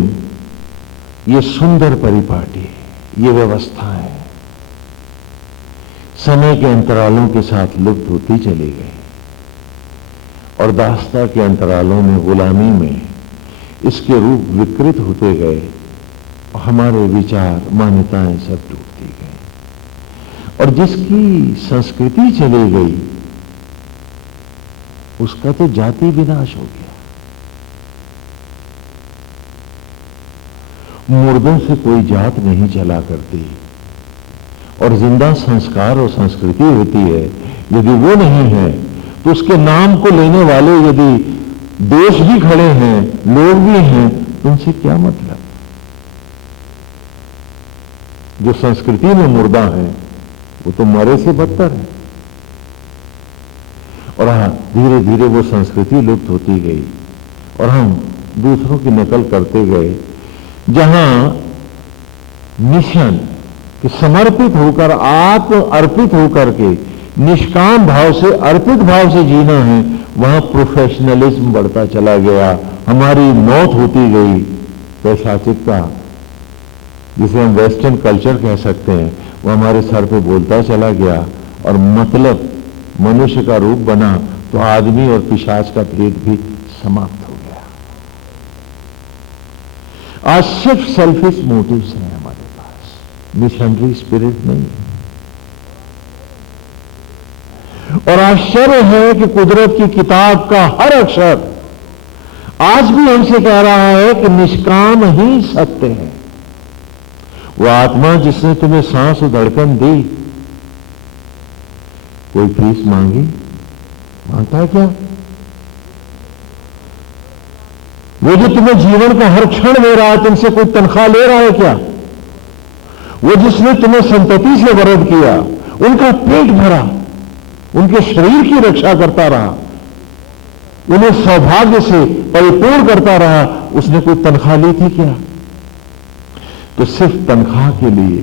ये सुंदर परिपाटी, ये व्यवस्था है, समय के अंतरालों के साथ लुप्त होती चली गई और दास्ता के अंतरालों में, गुलामी में इसके रूप विकृत होते गए और हमारे विचार, मान्यताएं सब टूटती गई। और जिसकी संस्कृति चली गई उसका तो जाति विनाश हो गया। मुर्दों से कोई जात नहीं चला करती और जिंदा संस्कार और संस्कृति होती है। यदि वो नहीं है तो उसके नाम को लेने वाले यदि देश भी खड़े हैं, लोग भी हैं, तो उनसे क्या मतलब? जो संस्कृति में मुर्दा है वो तो मरे से बदतर है। और हाँ, धीरे धीरे वो संस्कृति लुप्त होती गई और हम दूसरों की नकल करते गए। जहां मिशन कि समर्पित होकर, आत्म अर्पित होकर के निष्काम भाव से, अर्पित भाव से जीना है, वहां प्रोफेशनलिज्म बढ़ता चला गया। हमारी मौत होती गई। पैशाचिकता, जिसे हम वेस्टर्न कल्चर कह सकते हैं, वो हमारे सर पे बोलता चला गया और मतलब मनुष्य का रूप बना तो आदमी और पिशाच का भेद भी समाप्त हो गया। आज सिर्फ सेल्फिश मोटिव्स हैं हमारे पास, मिशनरी स्पिरिट नहीं है। और आश्चर्य है कि कुदरत की किताब का हर अक्षर आज भी हमसे कह रहा है कि निष्काम ही सत्य है। वो आत्मा जिसने तुम्हें सांस और धड़कन दी, कोई फीस मांगी? मांगता है क्या? वो जो तुम्हें जीवन का हर क्षण दे रहा है, तुमसे कोई तनख्वाह ले रहा है क्या? वो जिसने तुम्हें संतति से वरद किया, उनका पेट भरा, उनके शरीर की रक्षा करता रहा, उन्हें सौभाग्य से परिपूर्ण करता रहा, उसने कोई तनख्वाह ली थी क्या? तो सिर्फ तनख्वाह के लिए,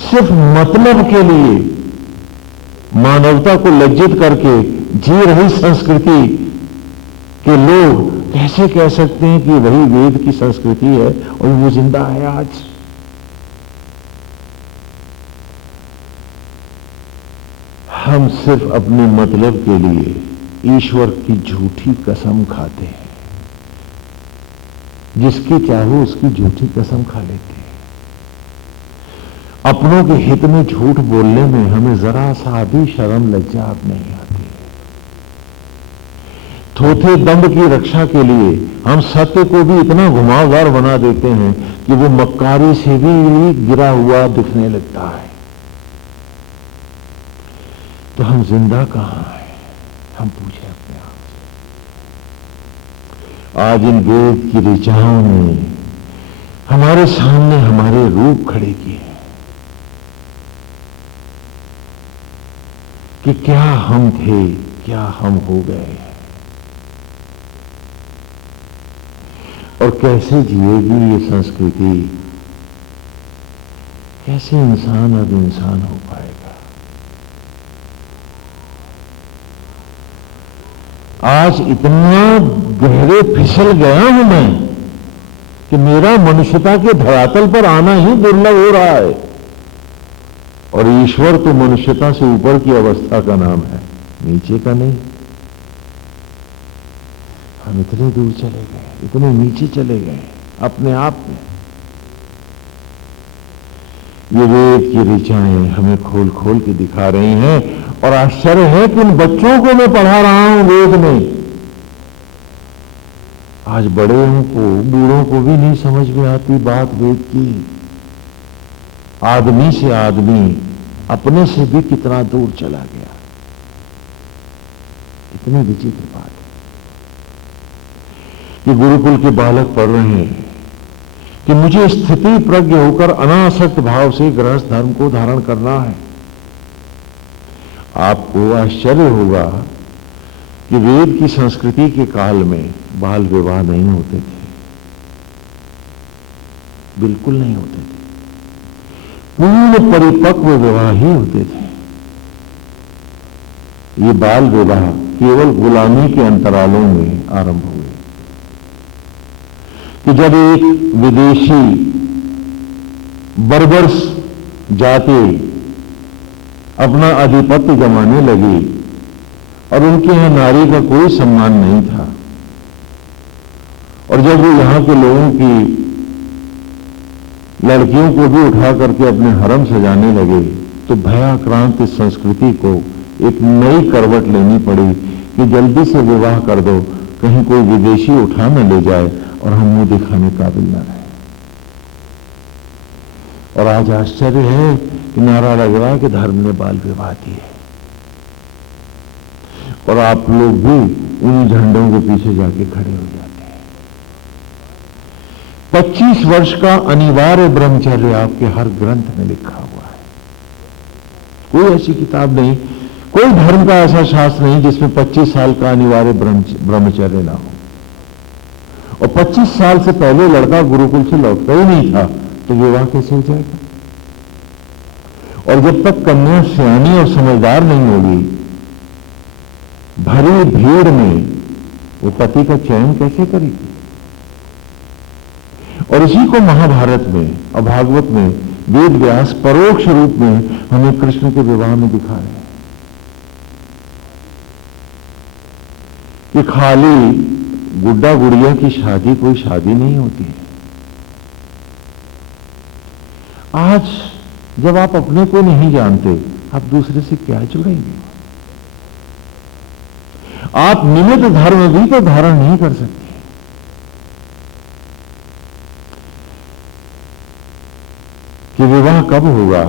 सिर्फ मतलब के लिए मानवता को लज्जित करके जी रही संस्कृति के लोग कैसे कह सकते हैं कि वही वेद की संस्कृति है और वो जिंदा है आज? हम सिर्फ अपने मतलब के लिए ईश्वर की झूठी कसम खाते हैं। जिसकी चाहो उसकी झूठी कसम खा लेते हैं। अपनों के हित में झूठ बोलने में हमें जरा सा भी शर्म लज्जा नहीं आती। थोथे दंभ की रक्षा के लिए हम सत्य को भी इतना घुमावदार बना देते हैं कि वो मक्कारी से भी गिरा हुआ दिखने लगता है। तो हम जिंदा कहां हैं? हम पूछे अपने आप से। आज इन वेद की ऋचाओं ने हमारे सामने हमारे रूप खड़े किए कि क्या हम थे, क्या हम हो गए और कैसे जिएगी ये संस्कृति? कैसे इंसान अब इंसान हो पाएगा? आज इतना गहरे फिसल गया हूं मैं कि मेरा मनुष्यता के धरातल पर आना ही दुर्लभ हो रहा है, और ईश्वर तो मनुष्यता से ऊपर की अवस्था का नाम है, नीचे का नहीं। हम इतने दूर चले गए, इतने नीचे चले गए अपने आप में। ये वेद की ऋचाएं हमें खोल खोल के दिखा रही हैं, और आश्चर्य है कि इन बच्चों को मैं पढ़ा रहा हूं वेद में, आज बड़े को बूढ़ों को भी नहीं समझ में आती बात वेद की। आदमी से आदमी अपने से भी कितना दूर चला गया, इतनी विचित्र बात है। ये गुरुकुल के बालक पढ़ रहे हैं कि मुझे स्थिति प्रज्ञ होकर अनासक्त भाव से गृहस्थ धर्म को धारण करना है। आपको आश्चर्य होगा कि वेद की संस्कृति के काल में बाल विवाह नहीं होते थे, बिल्कुल नहीं होते थे। पूर्ण परिपक्व विवाह ही होते थे। ये बाल विवाह केवल गुलामी के अंतरालों में आरंभ हुए कि जब एक विदेशी बर्बर्स जाति अपना आधिपत्य जमाने लगी और उनके यहां नारी का कोई सम्मान नहीं था, और जब वो यहां के लोगों की लड़कियों को भी उठा करके अपने हरम सजाने लगे, तो भयाक्रांत इस संस्कृति को एक नई करवट लेनी पड़ी कि जल्दी से विवाह कर दो, कहीं कोई विदेशी उठा न ले जाए और हम मुंह दिखाने काबिल न रहे। और आज आश्चर्य है कि नारा लग रहा है कि धर्म ने बाल विवाह दिए, और आप लोग भी उन झंडों के पीछे जाके खड़े हो जाते हैं। 25 वर्ष का अनिवार्य ब्रह्मचर्य आपके हर ग्रंथ में लिखा हुआ है। कोई ऐसी किताब नहीं, कोई धर्म का ऐसा शास्त्र नहीं जिसमें 25 साल का अनिवार्य ब्रह्मचर्य ना हो। और 25 साल से पहले लड़का गुरुकुल से लौटता ही नहीं था, तो विवाह कैसे हो जाएगा? और जब तक कन्या सियानी और समझदार नहीं होगी, भरी भीड़ में वो पति का चयन कैसे करेगी? और इसी को महाभारत में और भागवत में वेद व्यास परोक्ष रूप में हमें कृष्ण के विवाह में दिखा रहे हैं कि खाली गुड्डा गुड़िया की शादी कोई शादी नहीं होती है। आज जब आप अपने को नहीं जानते, आप दूसरे से क्या जुड़ेंगे? आप निमित्त धर्म भी तो धारण नहीं कर सकते। कि विवाह कब होगा?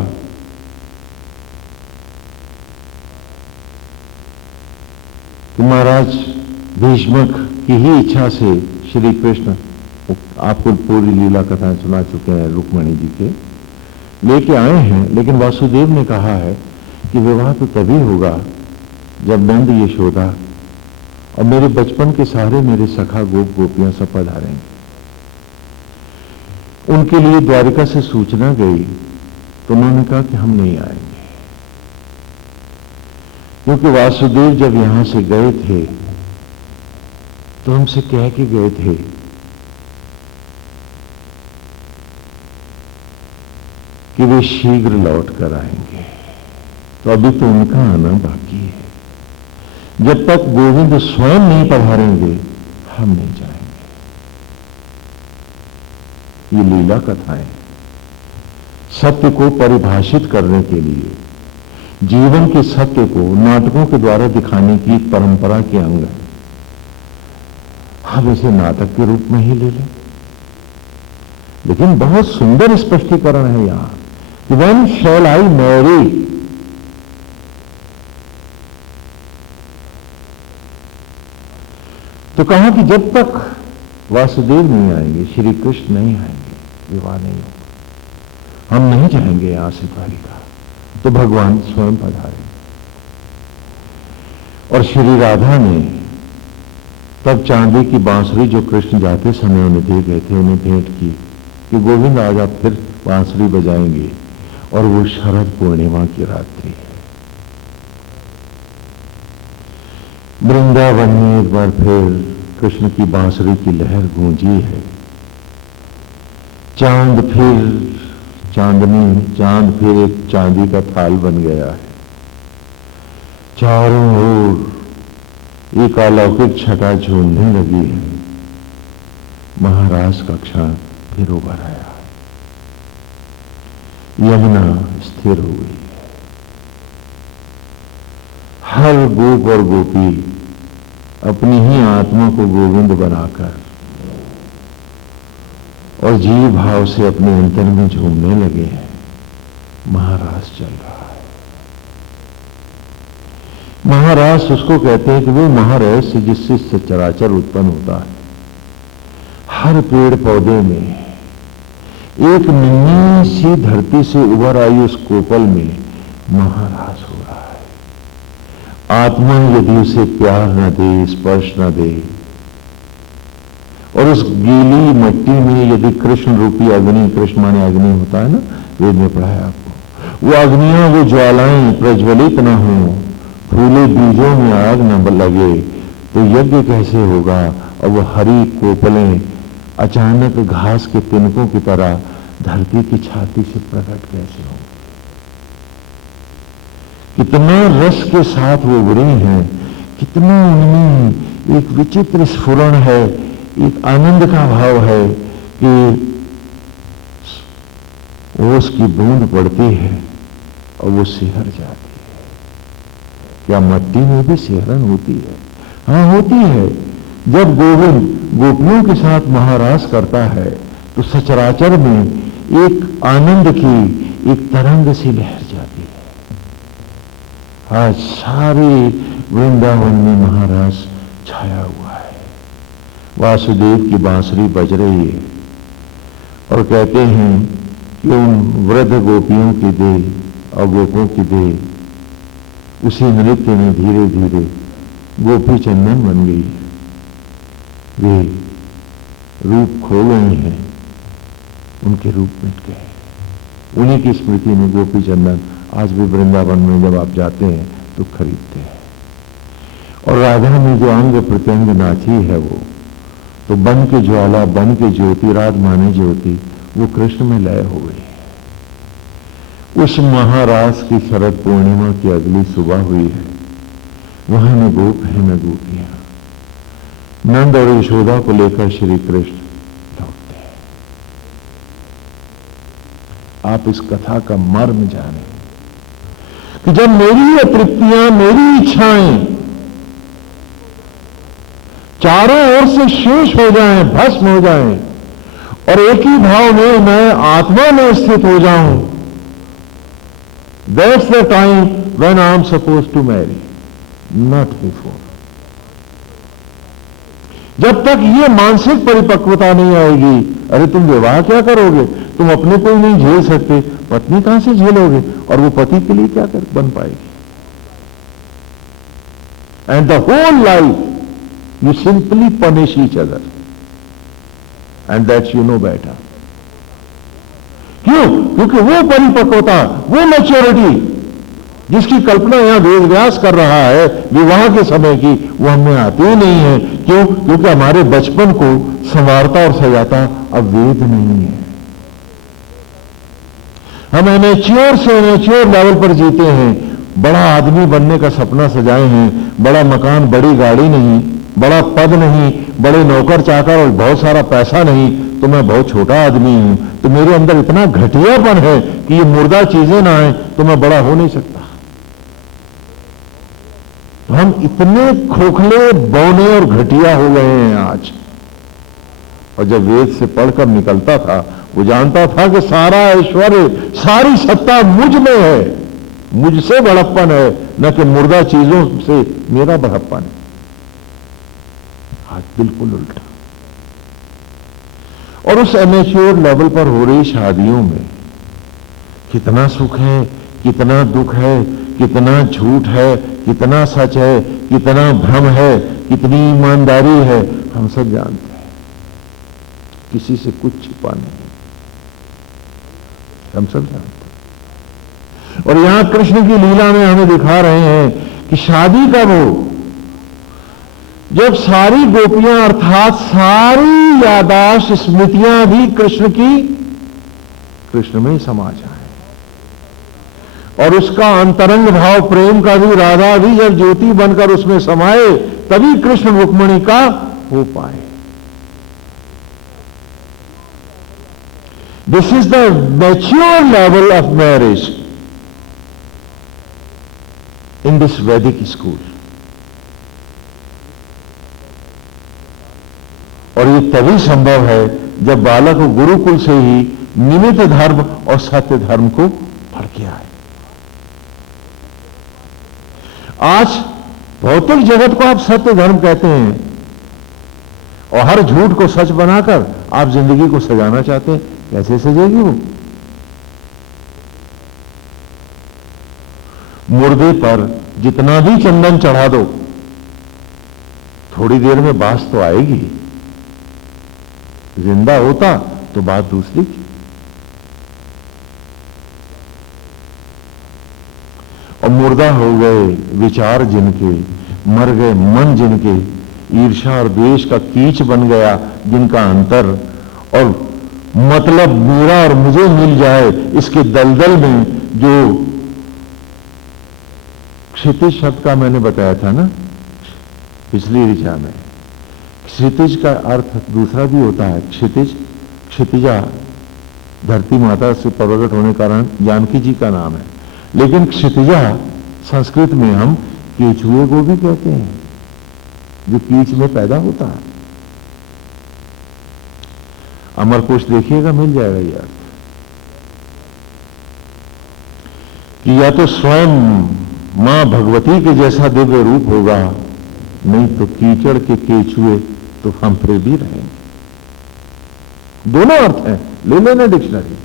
कि महाराज भीष्मक की ही इच्छा से श्री कृष्ण, आपको पूरी लीला कथा सुना चुके हैं रुक्मणी जी के, लेके आए हैं, लेकिन वासुदेव ने कहा है कि विवाह तो तभी होगा जब नंद यशोदा और मेरे बचपन के सारे मेरे सखा गोप गोपियां सब पधारेंगे। उनके लिए द्वारिका से सूचना गई तो उन्होंने कहा कि हम नहीं आएंगे, क्योंकि वासुदेव जब यहां से गए थे तो हमसे कह के गए थे कि वे शीघ्र लौट कर आएंगे, तो अभी तो उनका आना बाकी है। जब तक गोविंद स्वयं नहीं पधारेंगे हम नहीं जाएंगे। ये लीला कथाएं सत्य को परिभाषित करने के लिए, जीवन के सत्य को नाटकों के द्वारा दिखाने की परंपरा के अंग है। हम इसे नाटक के रूप में ही ले लें, लेकिन बहुत सुंदर स्पष्टीकरण है यहां कि व्हेन शैल आई मैरी, तो कहा कि जब तक वासुदेव नहीं आएंगे, श्री कृष्ण नहीं आएंगे, विवाह नहीं होगा। हम नहीं जाएंगे यहां से द्वारिका, तो भगवान स्वयं पधारे। और श्री राधा ने तब चांदी की बांसुरी जो कृष्ण जाते समय उन्हें दे गए थे, उन्हें भेंट की कि गोविंद आज आप फिर बांसुरी बजाएंगे, और वो शरद पूर्णिमा की रात्रि है। वृंदावन में एक बार फिर कृष्ण की बांसुरी की लहर गूंजी है, चांद फिर एक चांदी का थाल बन गया है। चारों ओर एक अलौकिक छटा झूमने लगी है। महाराज का क्षण फिर उभर आया। यमुना स्थिर हो गई। हर गोप और गोपी अपनी ही आत्मा को गोविंद बनाकर और जीव भाव से अपने अंतर में झूमने लगे हैं। महारास चल रहा है। महारास उसको कहते हैं कि वो महारहस्य जिससे सचराचर उत्पन्न होता है। हर पेड़ पौधे में एक नन्ही सी धरती से उभर आई उस कोपल में महारास हो रहा है। आत्मा यदि उसे प्यार न दे, स्पर्श न दे, और उस गीली मट्टी में यदि कृष्ण रूपी अग्नि, कृष्ण माने अग्नि होता है ना, वेद में पढ़ा है आपको, वो अग्नियां, वो ज्वालाएं प्रज्वलित न हो, फूले बीजों में आग न लगे, तो यज्ञ कैसे होगा? और वो हरी कोपलें अचानक घास के तिनकों की तरह धरती की छाती से प्रकट कैसे हो? कितना रस के साथ वो उभरी हैं, कितना उनमें एक विचित्र स्फुरण है, एक आनंद का भाव है कि ओस की बूंद पड़ती है और वो सिहर जाती है। क्या मट्टी में भी सिहरन होती है? हाँ, होती है। जब गोविंद गोपियों के साथ महारास करता है तो सचराचर में एक आनंद की एक तरंग सी लहर जाती है। आज सारे वृंदावन में महारास छाया हुआ है। वासुदेव की बांसुरी बज रही है और कहते हैं कि उन वृद्ध गोपियों की देह और गोपों की देह उसी नृत्य में धीरे धीरे गोपी चंदन बन गई है। वे रूप खो गए हैं, उनके रूप मिट गए। उन्हीं की स्मृति में गोपी चंदन आज भी वृंदावन में जब आप जाते हैं तो खरीदते हैं। और राधा में जो अंग प्रत्यंग नाची है वो तो बन के ज्वाला, बन के ज्योति, रात माने ज्योति, वो कृष्ण में लय हो गई। उस महारास की शरद पूर्णिमा की अगली सुबह हुई है। वहां न गोप है न गोपियां। नंद और यशोदा को लेकर श्री कृष्ण लौटते हैं। आप इस कथा का मर्म जाने कि जब मेरी अतृप्तियां, मेरी इच्छाएं चारों ओर से शेष हो जाएं, भस्म हो जाएं, और एक ही भाव में मैं आत्मा में स्थित हो जाऊं, that's the time when I am suppose to marry, not before. जब तक ये मानसिक परिपक्वता नहीं आएगी, अरे तुम विवाह क्या करोगे, तुम अपने को ही नहीं झेल सकते, पत्नी कहां से झेलोगे, और वो पति के लिए क्या कर बन पाएगी? And the whole life you simply punish each other, and that's you know better. क्यों? क्योंकि वो परिपक्वता, वो मैच्योरिटी जिसकी कल्पना यहां वेद व्यास कर रहा है विवाह के समय की, वो हमें आती ही नहीं है। क्यों? क्योंकि हमारे बचपन को संवारता और सजाता अब वेद नहीं है। हम एमेच्योर से एमेच्योर लेवल पर जीते हैं। बड़ा आदमी बनने का सपना सजाए हैं, बड़ा मकान, बड़ी गाड़ी नहीं, बड़ा पद नहीं, बड़े नौकर चाकर और बहुत सारा पैसा नहीं, तो मैं बहुत छोटा आदमी हूं, तो मेरे अंदर इतना घटियापन है कि ये मुर्दा चीजें ना आए तो मैं बड़ा हो नहीं सकता। तो हम इतने खोखले, बौने और घटिया हो गए हैं आज। और जब वेद से पढ़कर निकलता था, वो जानता था कि सारा ऐश्वर्य, सारी सत्ता मुझ में है, मुझसे बड़प्पन है, न कि मुर्दा चीजों से मेरा बड़प्पन है। आज बिल्कुल उल्टा। और उस एमेच्योर लेवल पर हो रही शादियों में कितना सुख है, कितना दुख है, कितना झूठ है, कितना सच है, कितना भ्रम है, कितनी ईमानदारी है, हम सब जानते हैं। किसी से कुछ छिपा नहीं, हम सब जानते हैं। और यहां कृष्ण की लीला में हमें दिखा रहे हैं कि शादी कब हो, जब सारी गोपियां अर्थात सारी यादाश्त, स्मृतियां भी कृष्ण की कृष्ण में ही समा जाए। और उसका अंतरंग भाव प्रेम का भी, राधा भी जब ज्योति बनकर उसमें समाए, तभी कृष्ण रुक्मिणी का हो पाए। This is the mature level of marriage in this वैदिक स्कूल। और ये तभी संभव है जब बालक गुरुकुल से ही निमित्त धर्म और सत्य धर्म को पढ़ के आए। आज भौतिक जगत को आप सत्य धर्म कहते हैं और हर झूठ को सच बनाकर आप जिंदगी को सजाना चाहते हैं। कैसे सजेगी वो? मुर्दे पर जितना भी चंदन चढ़ा दो, थोड़ी देर में बास तो आएगी। जिंदा होता तो बात दूसरी थी। और मुर्दा हो गए विचार जिनके, मर गए मन जिनके, ईर्ष्या और द्वेष का कीच बन गया जिनका अंतर, और मतलब मेरा और मुझे मिल जाए इसके दलदल में जो क्षितिज शब्द का मैंने बताया था ना पिछली ऋचा में, क्षितिज का अर्थ दूसरा भी होता है। क्षितिज, क्षितिजा धरती माता से प्रकट होने के कारण जानकी जी का नाम है, लेकिन क्षितिजा संस्कृत में हम केचुए को भी कहते हैं, जो कीच में पैदा होता है। अमरकोश देखिएगा, मिल जाएगा यार, कि या तो स्वयं मां भगवती के जैसा दिव्य रूप होगा, नहीं तो कीचड़ के केचुए तो हम फिर भी रहेंगे। दोनों अर्थ हैं, ले लेना डिक्शनरी।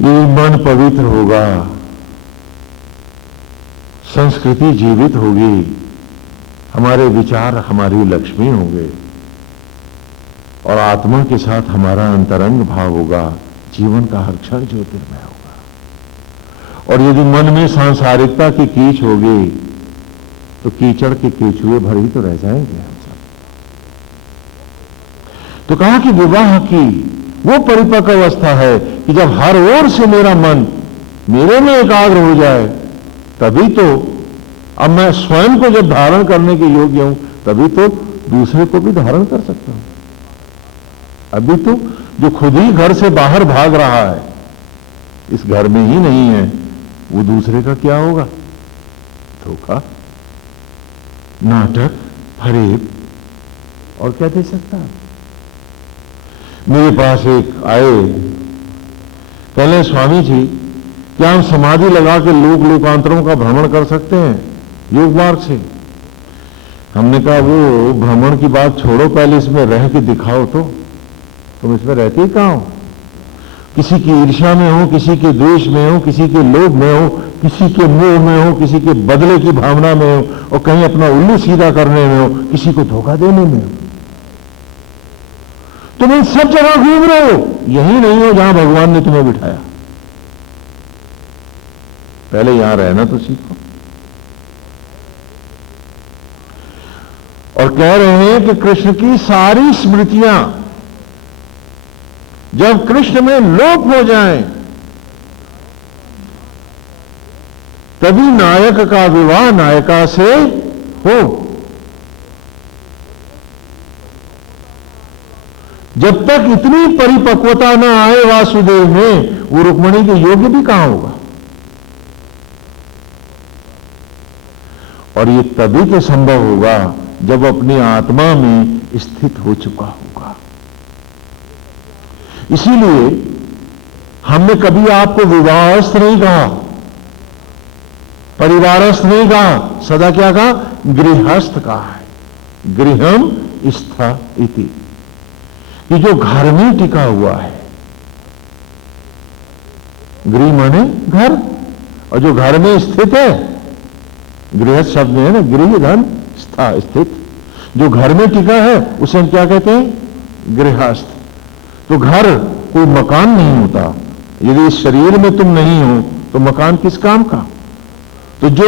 ये मन पवित्र होगा, संस्कृति जीवित होगी, हमारे विचार हमारी लक्ष्मी होंगे और आत्मा के साथ हमारा अंतरंग भाव होगा। जीवन का हर क्षण ज्योतिर्मय होगा। और यदि मन में सांसारिकता की कीच होगी तो कीचड़ के केचुए भर ही तो रह जाएंगे हम सब। तो कहा कि विवाह की वो परिपक्व अवस्था है कि जब हर ओर से मेरा मन मेरे में एकाग्र हो जाए, तभी तो अब मैं स्वयं को जब धारण करने के योग्य हूं, तभी तो दूसरे को भी धारण कर सकता हूं। अभी तो जो खुद ही घर से बाहर भाग रहा है, इस घर में ही नहीं है, वो दूसरे का क्या होगा? धोखा, नाटक, फरेब, और क्या दे सकता है? मेरे पास एक आए, पहले स्वामी जी क्या हम समाधि लगा के लोक लोकांतरों का भ्रमण कर सकते हैं योग मार्ग से? हमने कहा वो भ्रमण की बात छोड़ो, पहले इसमें रह के दिखाओ तो। तुम इसमें रहते ही कहां हो? किसी की ईर्ष्या में हो, किसी के द्वेष में हो, किसी के लोभ में हो, किसी के मोह में हो, किसी के बदले की भावना में हो, और कहीं अपना उल्लू सीधा करने में हो, किसी को धोखा देने में हो। तुम इन सब जगह घूम रहे हो, यही नहीं हो जहां भगवान ने तुम्हें बिठाया। पहले यहां रहना तो सीखो। और कह रहे हैं कि कृष्ण की सारी स्मृतियां जब कृष्ण में लोप हो जाएं, तभी नायक का विवाह नायिका से हो। जब तक इतनी परिपक्वता न आए वासुदेव में, वो रुक्मिणी के योग्य भी कहां होगा? और ये तभी तो संभव होगा जब अपनी आत्मा में स्थित हो चुका होगा। इसीलिए हमने कभी आपको विवाहस्थ नहीं कहा, परिवारस्थ नहीं कहा, सदा क्या कहा? गृहस्थ कहा है। गृहम स्था इति, ये जो घर में टिका हुआ है। गृह माने घर, और जो घर में स्थित है, गृहस्थ शब्द में है ना, गृह धन स्था स्थित, जो घर में टिका है उसे हम क्या कहते हैं? गृहस्थ। तो घर कोई मकान नहीं होता। यदि इस शरीर में तुम नहीं हो तो मकान किस काम का? तो जो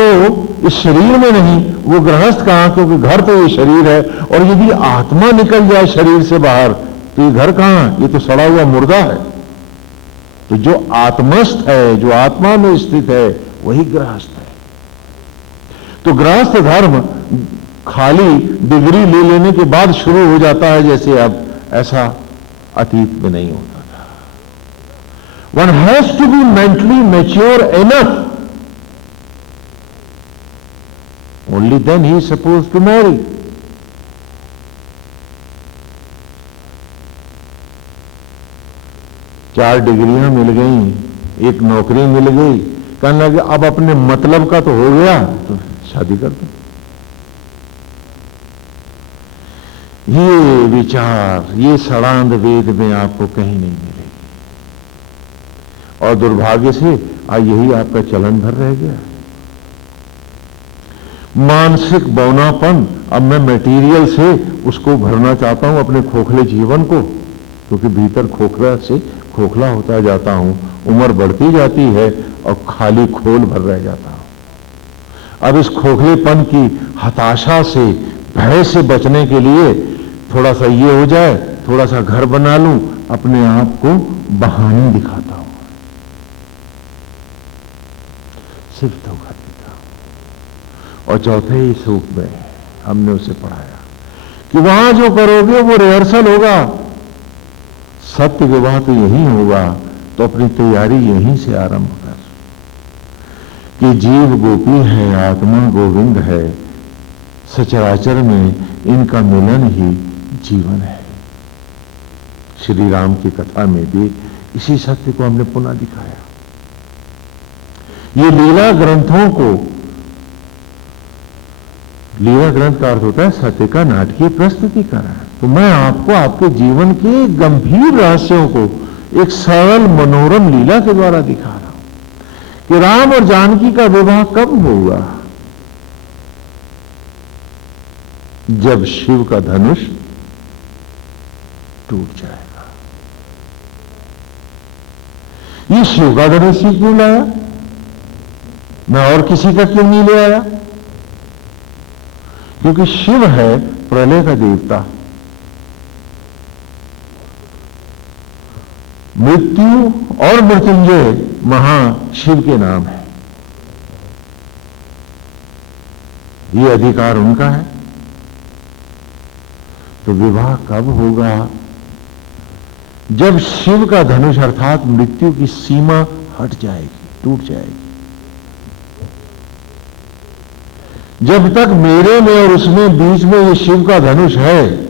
इस शरीर में नहीं वो गृहस्थ कहां, क्योंकि घर तो ये शरीर है, और यदि आत्मा निकल जाए शरीर से बाहर तो ये घर कहां, ये तो सड़ा हुआ मुर्दा है। तो जो आत्मस्थ है, जो आत्मा में स्थित है, वही गृहस्थ है। तो गृहस्थ धर्म खाली डिग्री ले लेने के बाद शुरू हो जाता है जैसे अब, ऐसा अतीत में नहीं होता था। One has to be mentally mature enough, only then he is suppose to marry. चार डिग्रियां मिल गई, एक नौकरी मिल गई, कहने लगे अब अपने मतलब का तो हो गया, तो शादी कर दो। ये विचार, ये सड़ांध वेद में आपको कहीं नहीं मिलेगी, और दुर्भाग्य से आज यही आपका चलन भर रह गया। मानसिक बौनापन, अब मैं मटेरियल से उसको भरना चाहता हूं अपने खोखले जीवन को, क्योंकि भीतर खोखला से खोखला होता जाता हूं, उम्र बढ़ती जाती है और खाली खोल भर रह जाता हूं। अब इस खोखलेपन की हताशा से, भय से बचने के लिए थोड़ा सा ये हो जाए, थोड़ा सा घर बना लूं, अपने आप को बहाने दिखाता हूं, सिर्फ धोखा देता हूं। और चौथे ही सूख में हमने उसे पढ़ाया कि वहां जो करोगे वो रिहर्सल होगा, सत्य विवाह तो यही होगा, तो अपनी तैयारी यहीं से आरंभ कर कि जीव गोपी है, आत्मा गोविंद है, सचराचर में इनका मिलन ही जीवन है। श्री राम की कथा में भी इसी सत्य को हमने पुनः दिखाया। ये लीला ग्रंथों को, लीला ग्रंथ का अर्थ होता है सत्य का नाटकीय प्रस्तुतिकरण। तो मैं आपको आपके जीवन के गंभीर रहस्यों को एक सरल मनोरम लीला के द्वारा दिखा रहा हूं कि राम और जानकी का विवाह कब हुआ, जब शिव का धनुष टूट जाएगा। ये शिव का धनुष ही क्यों लाया, मैं और किसी का क्यों नहीं ले आया? क्योंकि शिव है प्रलय का देवता, मृत्यु और मृत्युंजय महाशिव के नाम है। ये अधिकार उनका है। तो विवाह कब होगा, जब शिव का धनुष अर्थात मृत्यु की सीमा हट जाएगी, टूट जाएगी। जब तक मेरे में और उसमें बीच में ये शिव का धनुष है,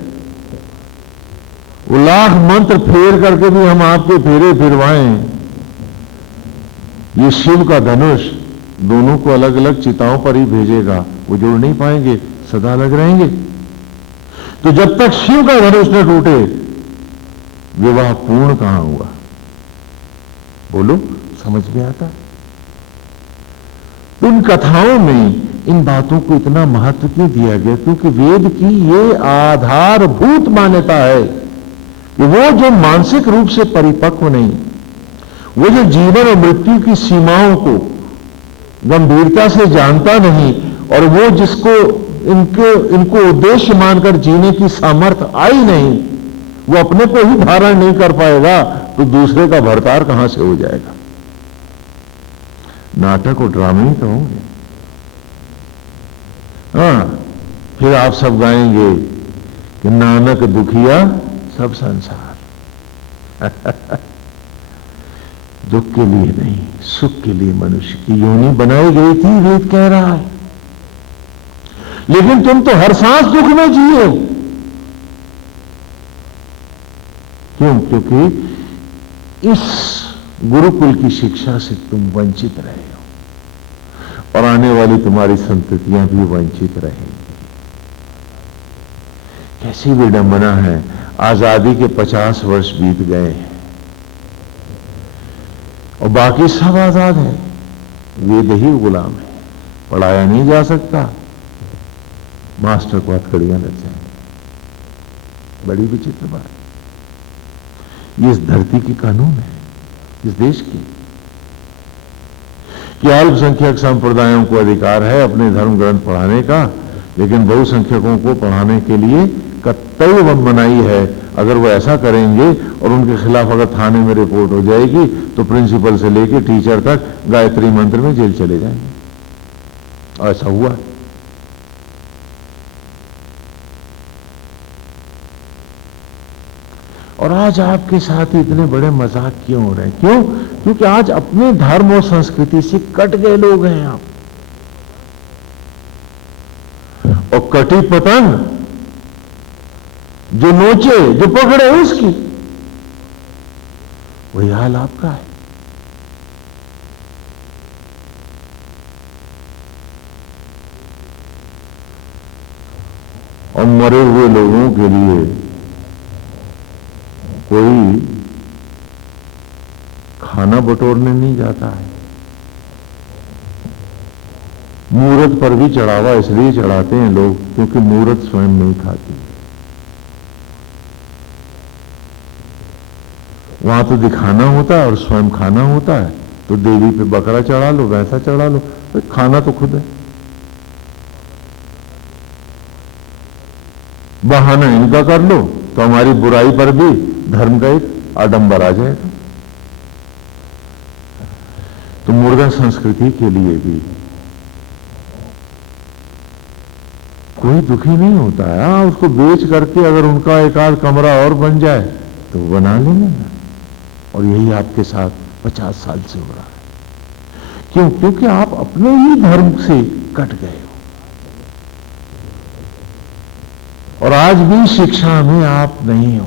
वो लाख मंत्र फेर करके भी हम आपके फेरे फिरवाएं, ये शिव का धनुष दोनों को अलग अलग चिताओं पर ही भेजेगा, वो जुड़ नहीं पाएंगे, सदा अलग रहेंगे। तो जब तक शिव का धनुष न टूटे, विवाह पूर्ण कहां हुआ? बोलो, समझ में आता? उन कथाओं में इन बातों को इतना महत्व क्यों दिया गया? क्योंकि वेद की ये आधारभूत मान्यता है कि वो जो मानसिक रूप से परिपक्व नहीं, वो जो जीवन और मृत्यु की सीमाओं को गंभीरता से जानता नहीं, और वो जिसको इनको उद्देश्य मानकर जीने की सामर्थ्य आई नहीं, वो अपने को ही धारण नहीं कर पाएगा, तो दूसरे का भरतार कहां से हो जाएगा? नाटक और ड्रामे ही तो होंगे। हाँ, फिर आप सब गाएंगे कि नानक दुखिया सब संसार। दुख के लिए नहीं, सुख के लिए मनुष्य की योनि बनाई गई थी, वेद कह रहा है। लेकिन तुम तो हर सांस दुख में जिए हो। क्यों? क्योंकि इस गुरुकुल की शिक्षा से तुम वंचित रहे हो, और आने वाली तुम्हारी संततियां भी वंचित रहेंगी। कैसी विडंबना है, आजादी के 50 वर्ष बीत गए हैं और बाकी सब आजाद है, वेद ही गुलाम है, पढ़ाया नहीं जा सकता, मास्टर को हथकड़ियां लग जाएंगी। बड़ी विचित्र बात, ये इस धरती की कानून है, इस देश की। कि अल्पसंख्यक संप्रदायों को अधिकार है अपने धर्म ग्रंथ पढ़ाने का, लेकिन बहुसंख्यकों को पढ़ाने के लिए कतई मनाही है। अगर वो ऐसा करेंगे और उनके खिलाफ अगर थाने में रिपोर्ट हो जाएगी तो प्रिंसिपल से लेकर टीचर तक गायत्री मंत्र में जेल चले जाएंगे। ऐसा हुआ। और आज आपके साथ इतने बड़े मजाक क्यों हो रहे हैं? क्यों? क्योंकि आज अपने धर्म और संस्कृति से कट गए लोग हैं आप। और कटी पतंग जो नोचे, जो पकड़े उसकी, वही हाल आपका है। और मरे हुए लोगों के लिए कोई खाना बटोरने नहीं जाता है। मूर्त पर भी चढ़ावा इसलिए चढ़ाते हैं लोग क्योंकि मूर्त स्वयं नहीं खाती। वहां तो दिखाना होता है और स्वयं खाना होता है। तो देवी पे बकरा चढ़ा लो, वैसा चढ़ा लो, तो खाना तो खुद है। बहाना इनका कर लो तो हमारी बुराई पर भी धर्म का एक आडंबर आ जाएगा। तो मुर्गा संस्कृति के लिए भी कोई दुखी नहीं होता है। हाँ, उसको बेच करके अगर उनका एक आध कमरा और बन जाए तो बना लेंगे ना। और यही आपके साथ 50 साल से हो रहा है। क्यों? क्योंकि आप अपने ही धर्म से कट गए हो। और आज भी शिक्षा में आप नहीं हो।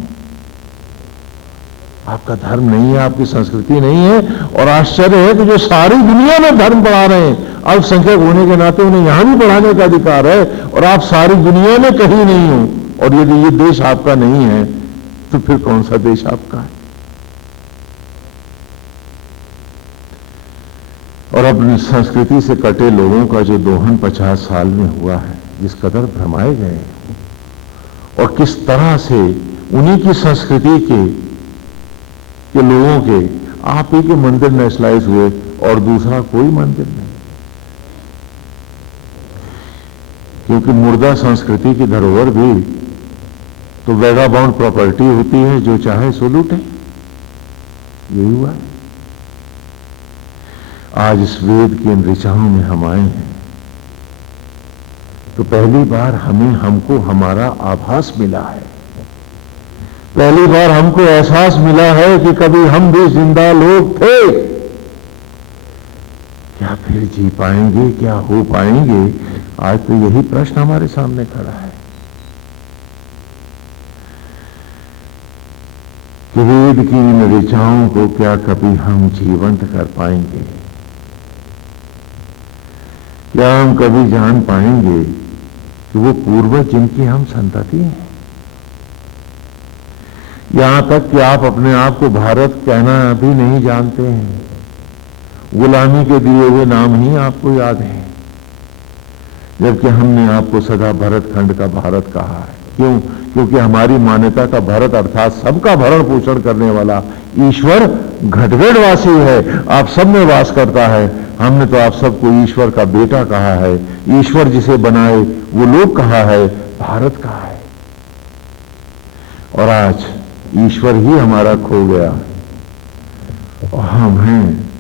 आपका धर्म नहीं है, आपकी संस्कृति नहीं है। और आश्चर्य है कि जो सारी दुनिया में धर्म पढ़ा रहे हैं, अल्पसंख्यक होने के नाते उन्हें यहां भी पढ़ाने का अधिकार है, और आप सारी दुनिया में कहीं नहीं हो। और यदि ये देश आपका नहीं है तो फिर कौन सा देश आपका है? और अपनी संस्कृति से कटे लोगों का जो दोहन 50 साल में हुआ है, जिस कदर भ्रमाए गए और किस तरह से उन्हीं की संस्कृति के लोगों के आप ही के मंदिर नेशनलाइज हुए और दूसरा कोई मंदिर नहीं। क्योंकि मुर्दा संस्कृति की धरोहर भी तो वैगाबाउंड प्रॉपर्टी होती है, जो चाहे सो लूटे। यही हुआ है। आज इस वेद की इन ऋचाओं में हम आए हैं तो पहली बार हमको हमारा आभास मिला है। पहली बार हमको एहसास मिला है कि कभी हम भी जिंदा लोग थे। क्या फिर जी पाएंगे? क्या हो पाएंगे? आज तो यही प्रश्न हमारे सामने खड़ा है कि वेद की इन ऋचाओं को क्या कभी हम जीवंत कर पाएंगे? क्या हम कभी जान पाएंगे कि वो पूर्वज जिनकी हम संतति हैं? यहां तक कि आप अपने आप को भारत कहना भी नहीं जानते हैं। गुलामी के दिए हुए नाम ही आपको याद हैं, जबकि हमने आपको सदा भरत खंड का भारत कहा है। क्यों? क्योंकि हमारी मान्यता का भरत अर्थात सबका भरण पोषण करने वाला ईश्वर घटघटवासी है, आप सब में वास करता है। हमने तो आप सबको ईश्वर का बेटा कहा है, ईश्वर जिसे बनाए वो लोग कहा है, भारत कहा है। और आज ईश्वर ही हमारा खो गया और हम हैं